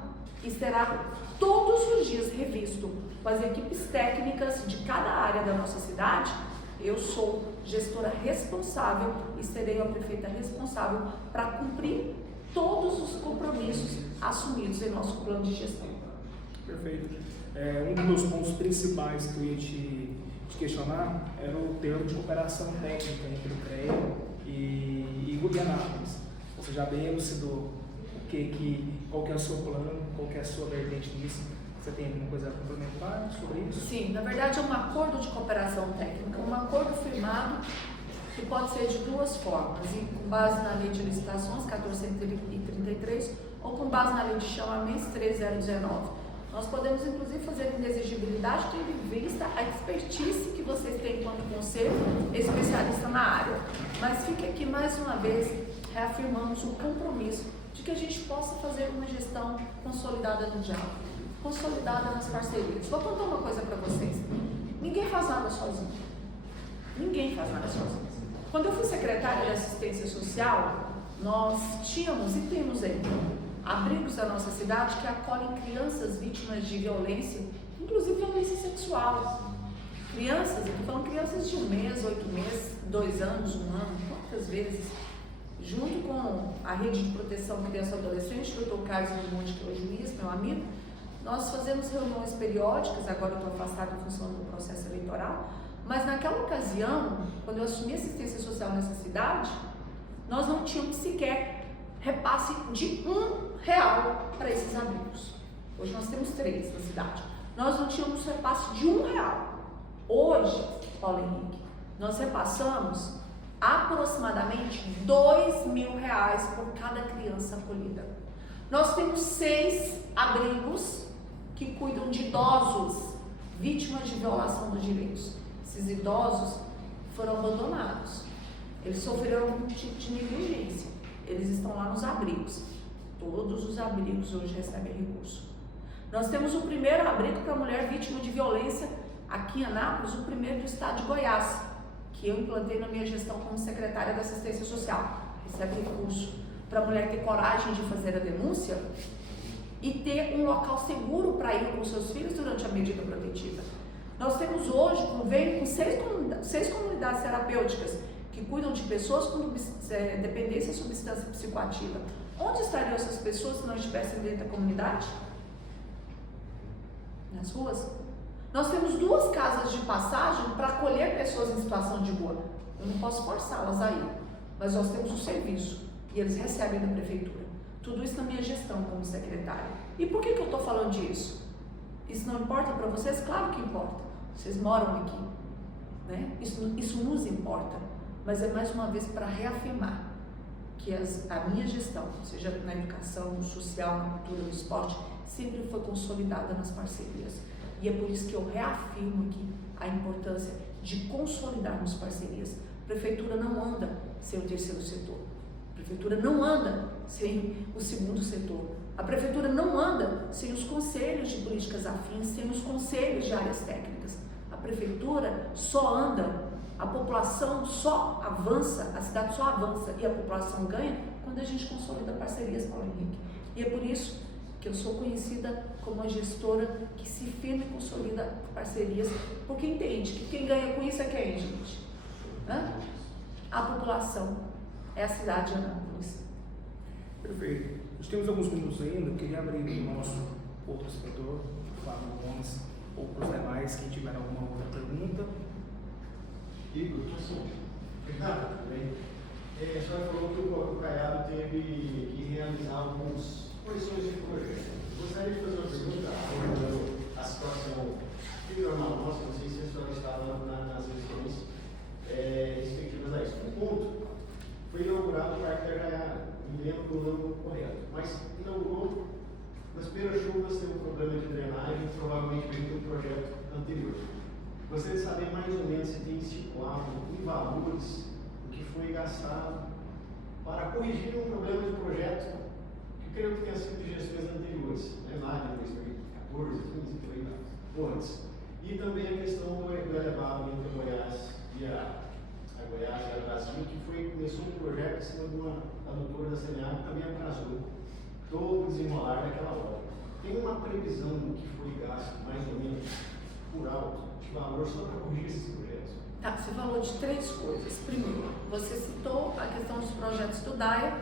e será todos os dias revisto com as equipes técnicas de cada área da nossa cidade, eu sou gestora responsável e serei a prefeita responsável para cumprir todos os compromissos assumidos em nosso plano de gestão. Perfeito. Um dos meus pontos principais que eu ia te questionar era o termo de cooperação técnica entre o CREA e Anápolis. Você já bem elucidou qual que é o seu plano, qual que é a sua vertente nisso. Você tem alguma coisa a complementar sobre isso? Sim, na verdade é um acordo de cooperação técnica, um acordo firmado que pode ser de duas formas, com base na lei de licitações 1433 ou com base na lei de chamamentos 3019. Nós podemos inclusive fazer inexigibilidade tendo em vista a expertise que vocês têm enquanto conselho especialista na área. Mas fica aqui mais uma vez reafirmamos o compromisso de que a gente possa fazer uma gestão consolidada no diálogo, consolidada nas parcerias. Vou contar uma coisa para vocês. Ninguém faz nada sozinho. Ninguém faz nada sozinho. Quando eu fui secretária de assistência social, nós tínhamos e temos ainda abrigos da nossa cidade que acolhem crianças vítimas de violência, inclusive violência sexual. Crianças, eu estou falando crianças de 1 mês, 8 meses, 2 anos, 1 ano, quantas vezes, junto com a Rede de Proteção Criança e Adolescente, o Dr. Carlos Monte, que é o juiz, meu amigo, nós fazemos reuniões periódicas, agora eu estou afastada em função do processo eleitoral, mas naquela ocasião, quando eu assumi assistência social nessa cidade, nós não tínhamos sequer repasse de R$1 para esses abrigos. Hoje nós temos 3 na cidade. Nós não tínhamos repasse de R$1. Hoje, Paulo Henrique, nós repassamos aproximadamente R$2.000 por cada criança acolhida. Nós temos 6 abrigos que cuidam de idosos vítimas de violação dos direitos. Esses idosos foram abandonados. Eles sofreram algum tipo de negligência. Eles estão lá nos abrigos. Todos os abrigos hoje recebem recurso. Nós temos o primeiro abrigo para mulher vítima de violência aqui em Anápolis, o primeiro do estado de Goiás, que eu implantei na minha gestão como secretária da assistência social. Recebe recurso para a mulher ter coragem de fazer a denúncia e ter um local seguro para ir com seus filhos durante a medida protetiva. Nós temos hoje convênio com 6 comunidades terapêuticas que cuidam de pessoas com dependência de substância psicoativa. Onde estariam essas pessoas se não estivessem dentro da comunidade? Nas ruas. Nós temos 2 casas de passagem para acolher pessoas em situação de rua. Eu não posso forçá-las a ir, mas nós temos um serviço e eles recebem da prefeitura. Tudo isso na minha gestão como secretária. E por que eu estou falando disso? Isso não importa para vocês? Claro que importa. Vocês moram aqui, né? Isso nos importa. Mas é mais uma vez para reafirmar que a minha gestão, seja na educação, no social, na cultura, no esporte, sempre foi consolidada nas parcerias. E é por isso que eu reafirmo aqui a importância de consolidarmos parcerias. A prefeitura não anda sem o terceiro setor. A prefeitura não anda sem o segundo setor. A prefeitura não anda sem os conselhos de políticas afins, sem os conselhos de áreas técnicas. A prefeitura só anda, a população só avança, a cidade só avança e a população ganha quando a gente consolida parcerias, Paulo Henrique. E é por isso que eu sou conhecida como uma gestora que se firma e consolida parcerias, porque entende que quem ganha com isso é quem, gente? A população, é a cidade de Anápolis. Perfeito. Nós temos alguns minutos ainda, eu queria abrir o nosso outro escritor, Fábio Gomes, ou para os demais, quem tiver alguma outra pergunta. Igor, Ricardo, tudo bem? A senhora falou que o Caiado teve que realizar algumas correções de projeto. Gostaria de fazer uma pergunta, abordando a situação normal nossa, não sei se a senhora estava nas questões respectivas a isso. Um ponto, foi inaugurado o Parque da Jaiara, me lembro do nome correto, mas inaugurou, nas primeiras chuvas teve um problema de drenagem, provavelmente veio do projeto anterior. Gostaria de saber mais ou menos se tem estipulado em valores o que foi gastado para corrigir um problema de projeto que eu creio que tenha sido de gestões anteriores, lá de 2014, 2015, foi ou antes. E também a questão do elevado entre Goiás e a Goiás e a Brasil, que começou um projeto em cima de uma adutora da CNA que também atrasou todo o desenrolar daquela obra. tem uma previsão do que foi gasto, mais ou menos, por alto, de valor só para corrigir esses projetos? Tá, você falou de 3 coisas. Primeiro, você citou a questão dos projetos do DAIA,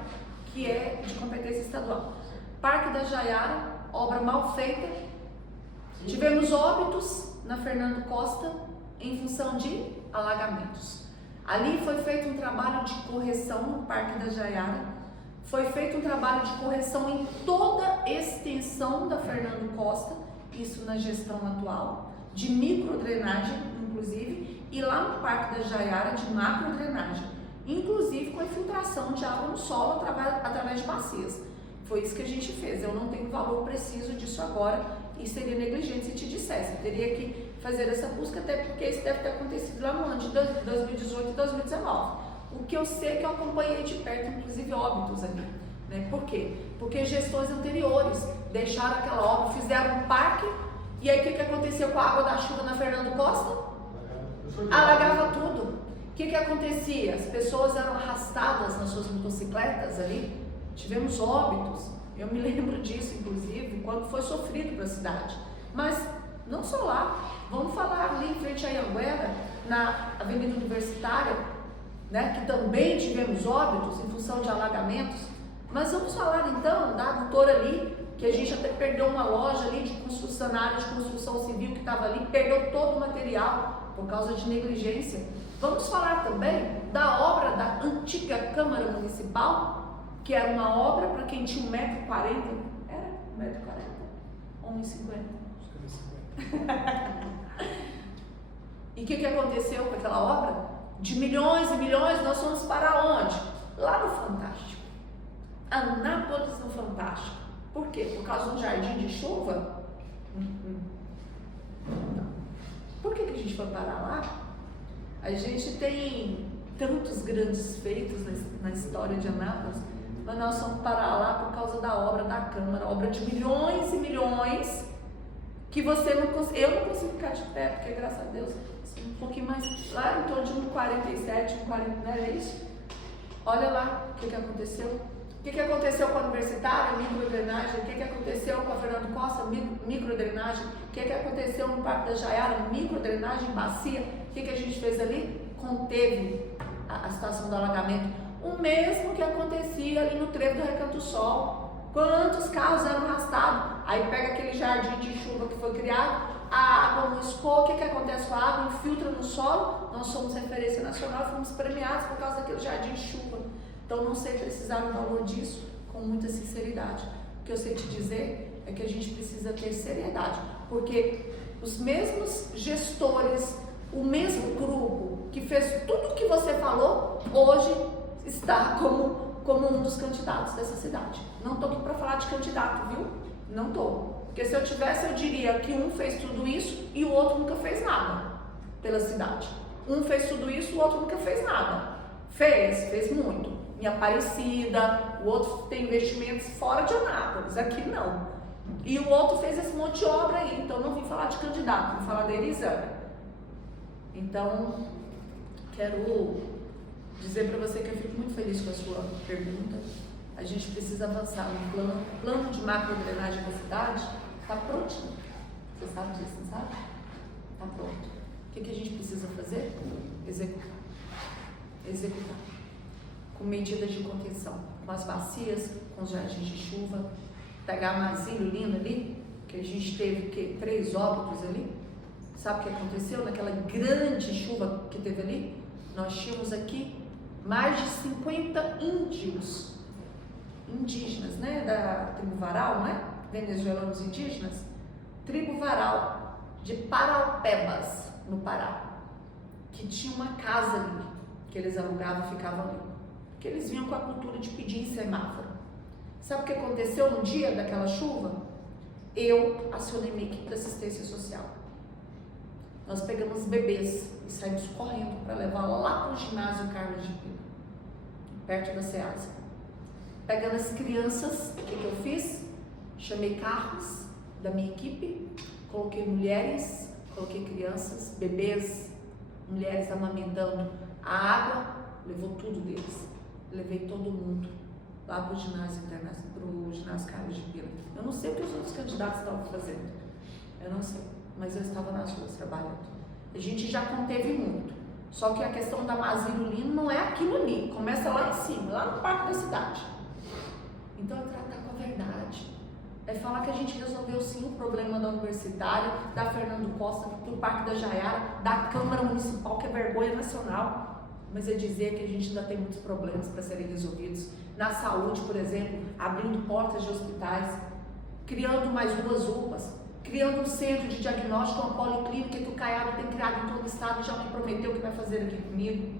que é de competência estadual. Parque da Jaiara, obra mal feita. Tivemos óbitos na Fernando Costa em função de alagamentos. Ali foi feito um trabalho de correção no Parque da Jaiara, foi feito um trabalho de correção em toda a extensão da Fernando Costa, isso na gestão atual, de microdrenagem, inclusive, e lá no Parque da Jaiara de macrodrenagem, inclusive com a infiltração de água no solo através de bacias. Foi isso que a gente fez. Eu não tenho o valor preciso disso agora e seria negligente se te dissesse. Eu teria que fazer essa busca, até porque isso deve ter acontecido lá no ano de 2018 e 2019. O que eu sei é que eu acompanhei de perto, inclusive óbitos ali. Né? Por quê? Porque gestores anteriores deixaram aquela obra, fizeram um parque, e aí o que aconteceu com a água da chuva na Fernando Costa? Alagava tudo. O que acontecia? As pessoas eram arrastadas nas suas motocicletas ali, tivemos óbitos. Eu me lembro disso, inclusive, quando foi sofrido para a cidade. Mas não só lá, vamos falar ali em frente a Anhanguera, na Avenida Universitária, né, que também tivemos óbitos em função de alagamentos. Mas vamos falar então da Adutora ali, que a gente até perdeu uma loja ali de construção, na área de construção civil que estava ali, perdeu todo o material por causa de negligência. Vamos falar também da obra da antiga Câmara Municipal, que era uma obra para quem tinha 1,40 m, era 1,40 m, 1,50 m. E o que aconteceu com aquela obra? De milhões e milhões, nós fomos para onde? Lá no Fantástico. Anápolis no Fantástico. Por quê? Por causa do jardim de chuva? Não. Por que a gente foi parar lá? A gente tem tantos grandes feitos na história de Anápolis, mas nós fomos parar lá por causa da obra da Câmara, obra de milhões e milhões, que você não consegue, eu não consigo ficar de pé, porque graças a Deus, um pouquinho mais, lá em torno de 1,47, 1,40, não era isso? Olha lá o que aconteceu. O que aconteceu com a Universitária, microdrenagem? O que aconteceu com a Fernando Costa, microdrenagem? O que aconteceu no Parque da Jaiara, microdrenagem, bacia? O que a gente fez ali? Conteve a situação do alagamento. O mesmo que acontecia ali no trevo do Recanto do Sol. Quantos carros eram arrastados? Aí pega aquele jardim de chuva que foi criado, a água não escoa, o que acontece com a água? Infiltra no solo. Nós somos referência nacional, fomos premiados por causa daquele jardim de chuva. Então não sei precisar o valor disso com muita sinceridade. O que eu sei te dizer é que a gente precisa ter seriedade, porque os mesmos gestores, o mesmo grupo que fez tudo o que você falou, hoje está como um dos candidatos dessa cidade. Não estou aqui para falar de candidato, viu? Não estou. Porque se eu tivesse, eu diria que um fez tudo isso e o outro nunca fez nada pela cidade. Um fez tudo isso, o outro nunca fez nada. Fez muito. Em Aparecida, o outro tem investimentos fora de Anápolis, aqui não. E o outro fez esse monte de obra aí, então não vim falar de candidato, vim falar da Elisânia. Então, quero dizer para você que eu fico muito feliz com a sua pergunta. A gente precisa avançar no plano de macrodrenagem da cidade, está prontinho. Você sabe disso, não sabe? Está pronto. O que a gente precisa fazer? Executar. Com medidas de contenção, com as bacias, com os jardins de chuva, pegar Mazinho lindo ali, que a gente teve 3 óbitos ali. Sabe o que aconteceu naquela grande chuva que teve ali? Nós tínhamos aqui mais de 50 indígenas, né, da tribo Varal, né, venezuelanos indígenas, tribo Varal de Paraupebas, no Pará, que tinha uma casa ali, que eles alugavam e ficavam ali, que eles vinham com a cultura de pedir em semáforo. Sabe o que aconteceu no dia daquela chuva? Eu acionei minha equipe de assistência social. Nós pegamos bebês e saímos correndo para levar lá para o ginásio Carlos de Pina, perto da SEASA. Pegando as crianças, o que eu fiz? Chamei carros da minha equipe, coloquei mulheres, coloquei crianças, bebês, mulheres amamentando. A água levou tudo deles. Levei todo mundo. lá para o ginásio Carlos de Pina. Eu não sei o que os outros candidatos estavam fazendo, eu não sei, mas eu estava nas ruas trabalhando. A gente já conteve muito, só que a questão da Mazilo Lino não é aquilo ali, começa lá em cima, lá no parque da cidade. Então é tratar com a verdade, é falar que a gente resolveu sim o problema da universitária, da Fernando Costa, do Parque da Jaiara, da Câmara Municipal, que é vergonha nacional, mas é dizer que a gente ainda tem muitos problemas para serem resolvidos. Na saúde, por exemplo, abrindo portas de hospitais, criando mais 2 UPAs, criando um centro de diagnóstico, uma policlínica que o Caiado tem criado em todo o estado e já me prometeu que vai fazer aqui comigo.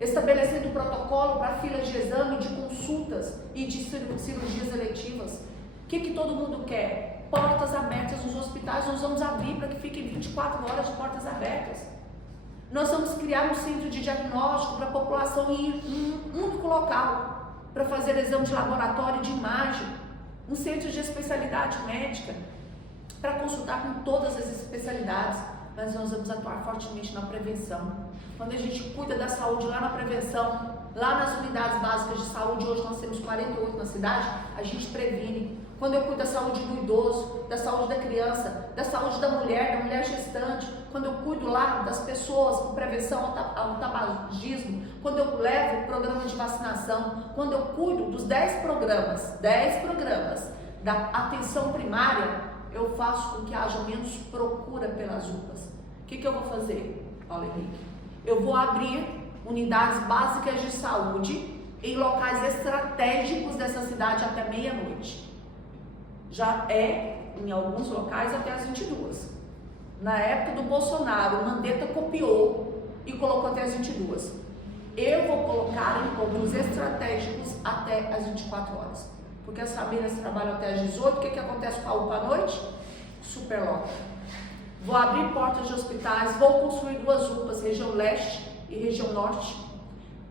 Estabelecendo protocolo para filas de exame, de consultas e de cirurgias eletivas. O que todo mundo quer? Portas abertas nos hospitais, nós vamos abrir para que fiquem 24 horas de portas abertas. Nós vamos criar um centro de diagnóstico para a população ir em um único local, para fazer exame de laboratório, de imagem, um centro de especialidade médica, para consultar com todas as especialidades, mas nós vamos atuar fortemente na prevenção. Quando a gente cuida da saúde lá na prevenção, lá nas unidades básicas de saúde, hoje nós temos 48 na cidade, a gente previne. Quando eu cuido da saúde do idoso, da saúde da criança, da saúde da mulher gestante, quando eu cuido lá das pessoas com prevenção ao tabagismo, quando eu levo o programa de vacinação, quando eu cuido dos 10 programas da atenção primária, eu faço com que haja menos procura pelas UPAs. O que eu vou fazer, Paulo Henrique? Eu vou abrir unidades básicas de saúde em locais estratégicos dessa cidade até meia-noite. Já é, em alguns locais, até as 22. Na época do Bolsonaro, o Mandetta copiou e colocou até as 22. Eu vou colocar em pontos estratégicos até as 24 horas. Porque as famílias trabalham até as 18, o que acontece com a UPA à noite? Superlota. Vou abrir portas de hospitais, vou construir 2 UPAs, região leste e região norte.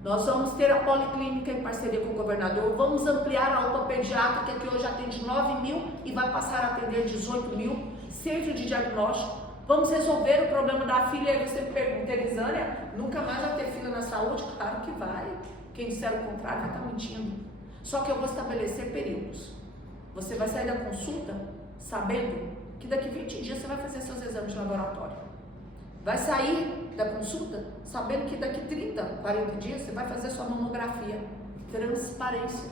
Nós vamos ter a policlínica em parceria com o governador, vamos ampliar a UPA pediátrica, que hoje atende 9.000 e vai passar a atender 18.000, centro de diagnóstico. Vamos resolver o problema da fila. Aí você me pergunta, Elisânia, nunca mais vai ter fila na saúde? Claro que vai. Quem disser o contrário vai estar mentindo. Só que eu vou estabelecer períodos. Você vai sair da consulta sabendo que daqui 20 dias você vai fazer seus exames de laboratório. Vai sair da consulta sabendo que daqui 30, 40 dias você vai fazer sua mamografia. Transparência.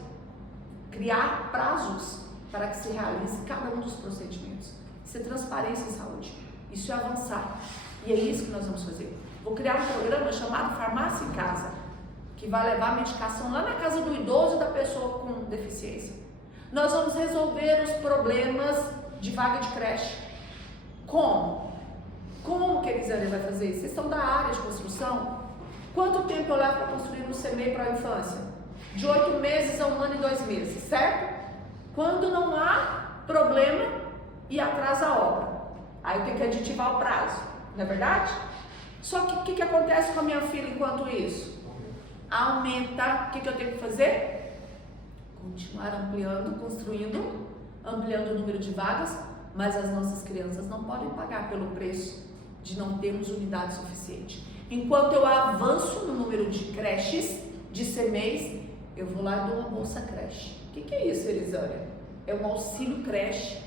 Criar prazos para que se realize cada um dos procedimentos. Isso é transparência em saúde. Isso é avançar. E é isso que nós vamos fazer. Vou criar um programa chamado Farmácia em Casa, que vai levar a medicação lá na casa do idoso e da pessoa com deficiência. Nós vamos resolver os problemas de vaga de creche. Como? Como que a Elisânia vai fazer isso? Vocês são da área de construção? Quanto tempo eu levo para construir um CMEI para a infância? De 8 meses a 1 ano e 2 meses, certo? Quando não há problema e atrasa a obra. Aí eu tenho que aditivar o prazo, não é verdade? Só que o que acontece com a minha filha enquanto isso? Aumenta. O que eu tenho que fazer? Continuar ampliando, construindo, ampliando o número de vagas, mas as nossas crianças não podem pagar pelo preço de não termos unidade suficiente. Enquanto eu avanço no número de creches, de CMEIs, eu vou lá e dou uma bolsa creche. O que é isso, Elisânia? É um auxílio creche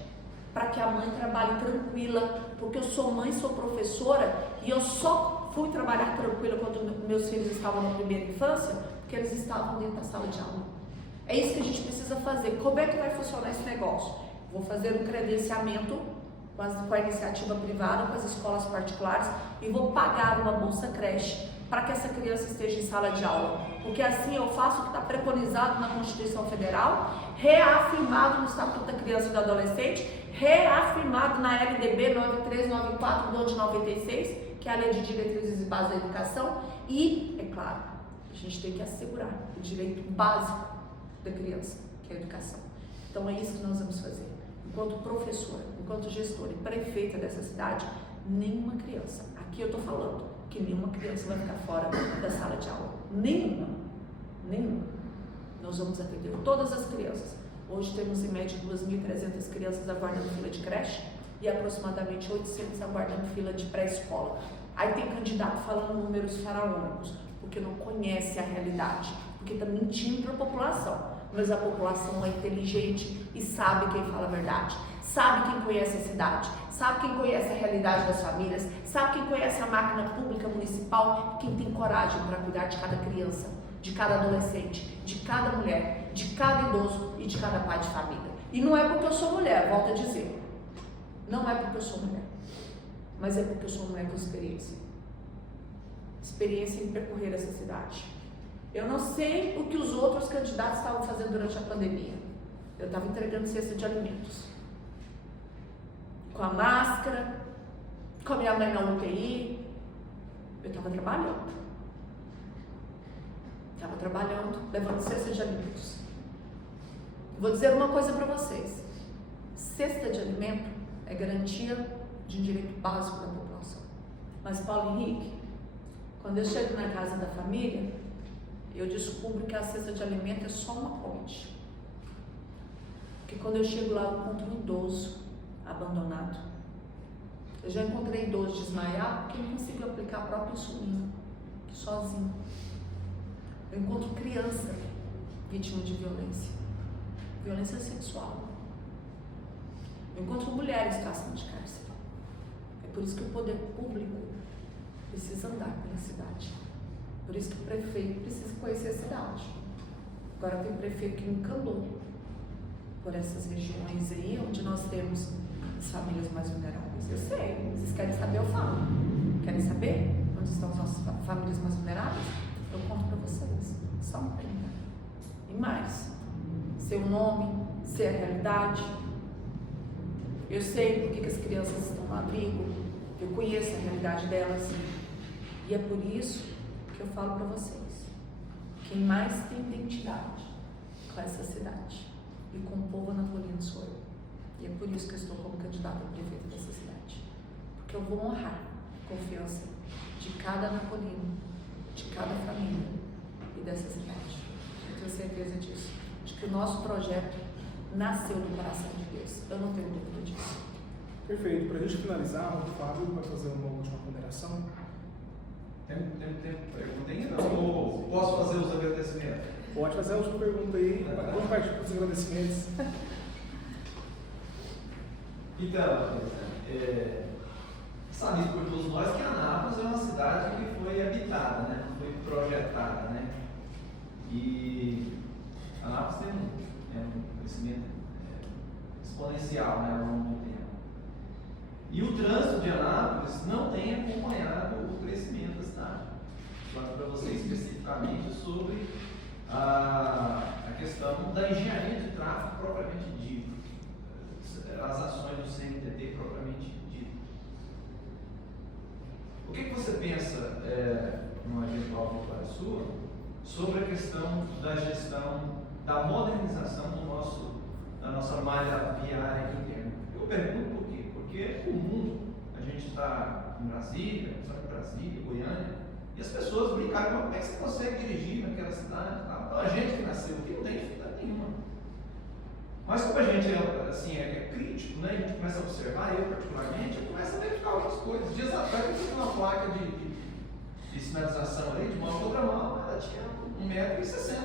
para que a mãe trabalhe tranquila, porque eu sou mãe, sou professora e eu só fui trabalhar tranquila quando meus filhos estavam na primeira infância, porque eles estavam dentro da sala de aula. É isso que a gente precisa fazer. Como é que vai funcionar esse negócio? Vou fazer um credenciamento com a iniciativa privada, com as escolas particulares e vou pagar uma bolsa creche para que essa criança esteja em sala de aula. Porque assim eu faço o que está preconizado na Constituição Federal, reafirmado no Estatuto da Criança e do Adolescente, reafirmado na LDB 9394 do ano de 96, que é a Lei de Diretrizes e Bases da Educação, e, é claro, a gente tem que assegurar o direito básico da criança, que é a educação. Então é isso que nós vamos fazer. Enquanto professora, enquanto gestora e prefeita dessa cidade, nenhuma criança, aqui eu estou falando que nenhuma criança vai ficar fora da sala de aula. Nenhuma. Nós vamos atender todas as crianças. Hoje temos em média 2.300 crianças aguardando fila de creche e aproximadamente 800 aguardando fila de pré-escola. Aí tem candidato falando números faraônicos, porque não conhece a realidade, porque está mentindo para a população. mas a população é inteligente e sabe quem fala a verdade, sabe quem conhece a cidade, sabe quem conhece a realidade das famílias, sabe quem conhece a máquina pública municipal, quem tem coragem para cuidar de cada criança, de cada adolescente, de cada mulher, de cada idoso e de cada pai de família. E não é porque eu sou mulher, volto a dizer, não é porque eu sou mulher, mas é porque eu sou mulher com experiência em percorrer essa cidade. Eu não sei o que os outros candidatos estavam fazendo durante a pandemia. Eu estava entregando cesta de alimentos, com a máscara, com a minha mãe na UTI. Eu estava trabalhando, levando cesta de alimentos. Vou dizer uma coisa para vocês: cesta de alimento é garantia de um direito básico da população. Mas, Paulo Henrique, quando eu chego na casa da família, eu descubro que a cesta de alimento é só uma ponte. Porque quando eu chego lá, eu encontro um idoso abandonado. Eu já encontrei idoso desmaiado porque não conseguiu aplicar a própria insulina, sozinho. Eu encontro criança vítima de violência sexual. Eu encontro mulheres em situação de cárcere. É por isso que o poder público precisa andar pela cidade. Por isso que o prefeito precisa conhecer a cidade. Agora tem prefeito que nunca andou por essas regiões aí, onde nós temos as famílias mais vulneráveis. Eu sei, vocês querem saber, eu falo. Querem saber onde estão as nossas famílias mais vulneráveis? Eu conto para vocês. Só uma pergunta. E mais, seu nome, ser a realidade. Eu sei por que as crianças estão no abrigo, eu conheço a realidade delas. E é por isso que eu falo para vocês: quem mais tem identidade com essa cidade e com o povo anapolino sou eu. E é por isso que eu estou como candidata a prefeita dessa cidade. Porque eu vou honrar a confiança de cada anapolino, de cada família e dessa cidade. Eu tenho certeza disso, de que o nosso projeto nasceu do coração de Deus. Eu não tenho dúvida disso. Perfeito. Para a gente finalizar, o Fábio vai fazer uma última ponderação. Tem pergunta ainda? Ou posso fazer os agradecimentos? Pode fazer a última pergunta aí. Vamos partir para os agradecimentos. Então, sabido por todos nós que Anápolis é uma cidade que foi habitada, né? Foi projetada, né? E Anápolis tem um crescimento exponencial, né, ao longo do tempo. E o trânsito de Anápolis não tem acompanhado o crescimento da cidade. Falando para você especificamente sobre a questão da engenharia de tráfego propriamente dita, as ações do CNTT propriamente dita. O que você pensa, numa eventual vitória sua, sobre a questão da gestão, da modernização da nossa malha viária interna? Eu pergunto por quê? Porque é comum a gente estar em Brasília, Goiânia, e as pessoas brincaram: como é que você consegue dirigir naquela cidade? Então, a gente que nasceu aqui não tem dificuldade nenhuma. Mas como a gente é crítico, né? A gente começa a observar, eu particularmente, eu começo a verificar algumas coisas. Dias atrás eu tive uma placa de sinalização ali, de uma outra mão, ela tinha 1,60 m.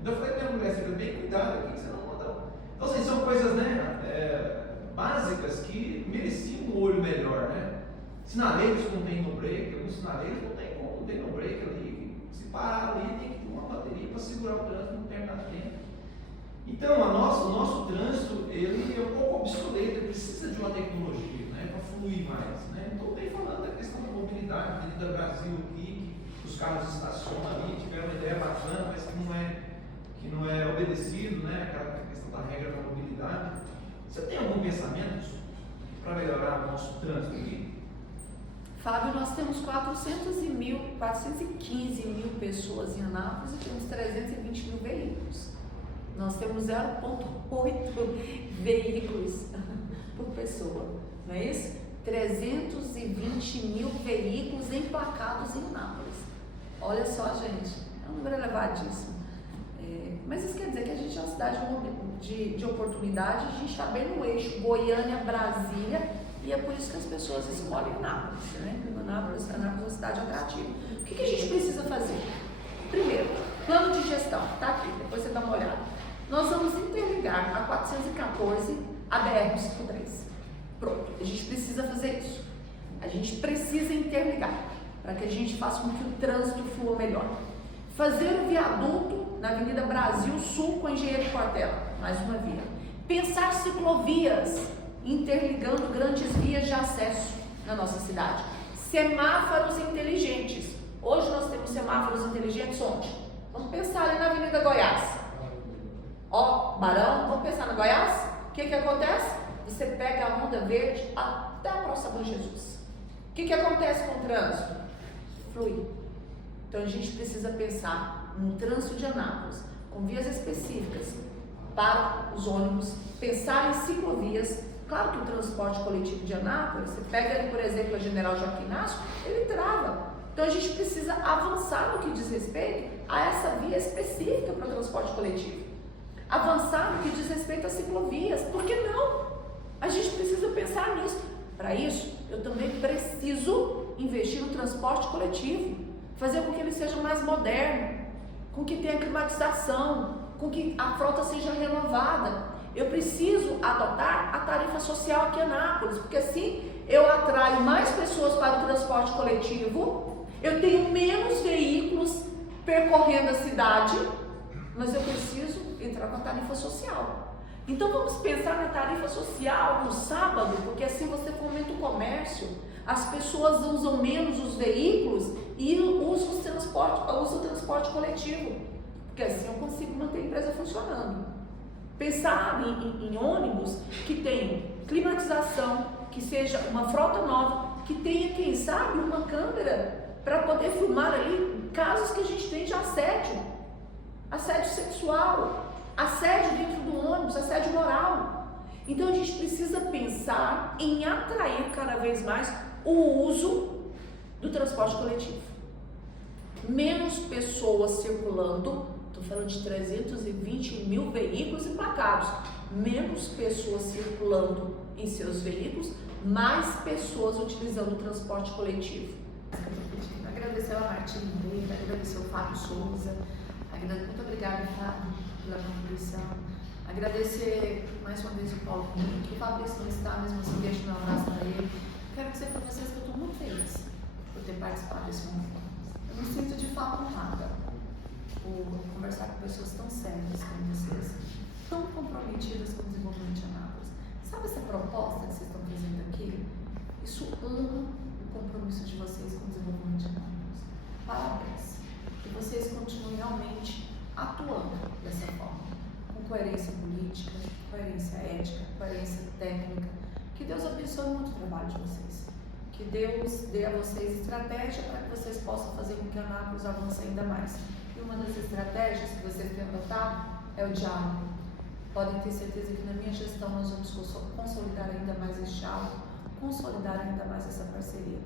Então eu falei para minha mulher: você bem cuidado aqui, que você não manda. Então assim, são coisas, né, básicas que mereciam um olho melhor, né? Sinaleiros que não tem no break, alguns sinaleiros não tem no break ali. Se parar ali, tem que ter uma bateria para segurar o trânsito no determinado tempo. Então, o nosso trânsito, ele é um pouco obsoleto, ele precisa de uma tecnologia, né, para fluir mais, né? Então, eu estou falando da questão da mobilidade, a Avenida Brasil aqui, que os carros estacionam ali, tiveram uma ideia bacana, mas que não é obedecido, né, aquela questão da regra da mobilidade. Você tem algum pensamento para melhorar o nosso trânsito aqui? Fábio, nós temos 415 mil pessoas em Anápolis e temos 320 mil veículos. Nós temos 0,8 veículos por pessoa, não é isso? 320 mil veículos emplacados em Anápolis. Olha só, gente, é um número elevadíssimo. Mas isso quer dizer que a gente é uma cidade de oportunidade, a gente está bem no eixo Goiânia-Brasília, e é por isso que as pessoas escolhem Anápolis, né? Anápolis é uma cidade atrativa. O que a gente precisa fazer? Primeiro, plano de gestão, está aqui, depois você dá uma olhada. Nós vamos interligar a 414 à BR-153. Pronto, a gente precisa fazer isso. A gente precisa interligar para que a gente faça com que o trânsito flua melhor. Fazer o viaduto na Avenida Brasil Sul com Engenheiro Portela, mais uma via. Pensar ciclovias, interligando grandes vias de acesso na nossa cidade. Semáforos inteligentes. Hoje nós temos semáforos inteligentes onde? Vamos pensar ali na Avenida Goiás. Ó, Barão, vamos pensar na Goiás? O que acontece? Você pega a onda verde até a Praça Bom Jesus. O que acontece com o trânsito? Flui. Então a gente precisa pensar no trânsito de Anápolis, com vias específicas para os ônibus, pensar em ciclovias. Claro que o transporte coletivo de Anápolis, você pega, por exemplo, a General Joaquim Inácio, ele trava. Então a gente precisa avançar no que diz respeito a essa via específica para o transporte coletivo. Avançar no que diz respeito às ciclovias. Por que não? A gente precisa pensar nisso. Para isso, eu também preciso investir no transporte coletivo, fazer com que ele seja mais moderno, com que tenha climatização, com que a frota seja renovada. Eu preciso adotar a tarifa social aqui em Anápolis, porque assim eu atraio mais pessoas para o transporte coletivo, eu tenho menos veículos percorrendo a cidade, mas eu preciso entrar com a tarifa social. Então vamos pensar na tarifa social no sábado, porque assim você fomenta o comércio, as pessoas usam menos os veículos e usam o transporte coletivo, porque assim eu consigo manter a empresa funcionando. Pensar em ônibus que tenham climatização, que seja uma frota nova, que tenha, quem sabe, uma câmera para poder filmar ali casos que a gente tem de assédio sexual, assédio dentro do ônibus, assédio moral. Então a gente precisa pensar em atrair cada vez mais o uso do transporte coletivo. Menos pessoas circulando, estou falando de 320 mil veículos emplacados, menos pessoas circulando em seus veículos, mais pessoas utilizando o transporte coletivo. Agradecer a Martina Breda, agradecer ao Fábio Souza, muito obrigada, Fábio, pela contribuição. Agradecer mais uma vez o Paulo Cunha, que o Fabrício não está, mesmo assim, deixo meu abraço para ele. Quero dizer para vocês que eu estou muito feliz por ter participado desse momento. Eu me sinto de fato honrada por conversar com pessoas tão sérias como vocês, tão comprometidas com o desenvolvimento de Anápolis. Sabe essa proposta que vocês estão fazendo aqui? Isso ama o compromisso de vocês com o desenvolvimento de Anápolis. Parabéns. Que vocês continuem realmente atuando dessa forma, com coerência política, coerência ética, coerência técnica. Que Deus abençoe muito o trabalho de vocês. Que Deus dê a vocês estratégia para que vocês possam fazer com que a Anápolis avance ainda mais. E uma das estratégias que vocês têm adotado é o diálogo. Podem ter certeza que na minha gestão nós vamos consolidar ainda mais esse diálogo, consolidar ainda mais essa parceria.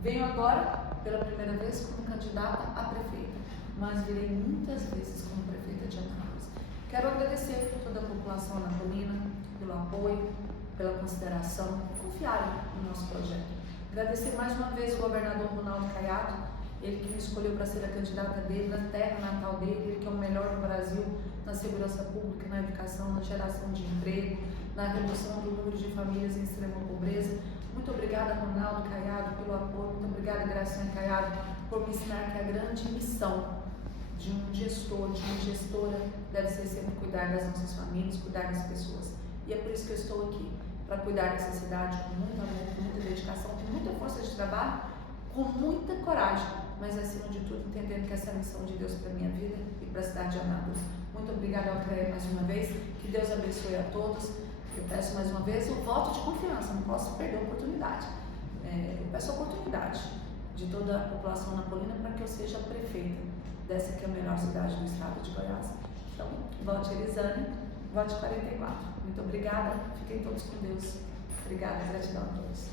Venho agora, pela primeira vez, como candidata a prefeita, mas virei muitas vezes como prefeita de Anápolis. Quero agradecer a toda a população anapolina pelo apoio, pela consideração, confiarem no nosso projeto. Agradecer mais uma vez o governador Ronaldo Caiado, ele que me escolheu para ser a candidata dele, na terra natal dele, ele que é o melhor do Brasil na segurança pública, na educação, na geração de emprego, na redução do número de famílias em extrema pobreza. Muito obrigada, Ronaldo Caiado, pelo apoio. Muito obrigada, Gracinha Caiado, por me ensinar que a grande missão de um gestor, de uma gestora, deve ser sempre cuidar das nossas famílias, cuidar das pessoas. E é por isso que eu estou aqui, para cuidar dessa cidade com muito amor, com muita dedicação, com muita força de trabalho, com muita coragem, mas acima de tudo entendendo que essa é a missão de Deus para a minha vida e para a cidade de Anápolis. Muito obrigada, Altair, mais uma vez. Que Deus abençoe a todos. Eu peço mais uma vez o voto de confiança, não posso perder a oportunidade. Eu peço a oportunidade de toda a população anapolina para que eu seja prefeita dessa que é a melhor cidade do estado de Goiás. Então, vote Elisânia, vote 44. Muito obrigada, fiquem todos com Deus. Obrigada, gratidão a todos.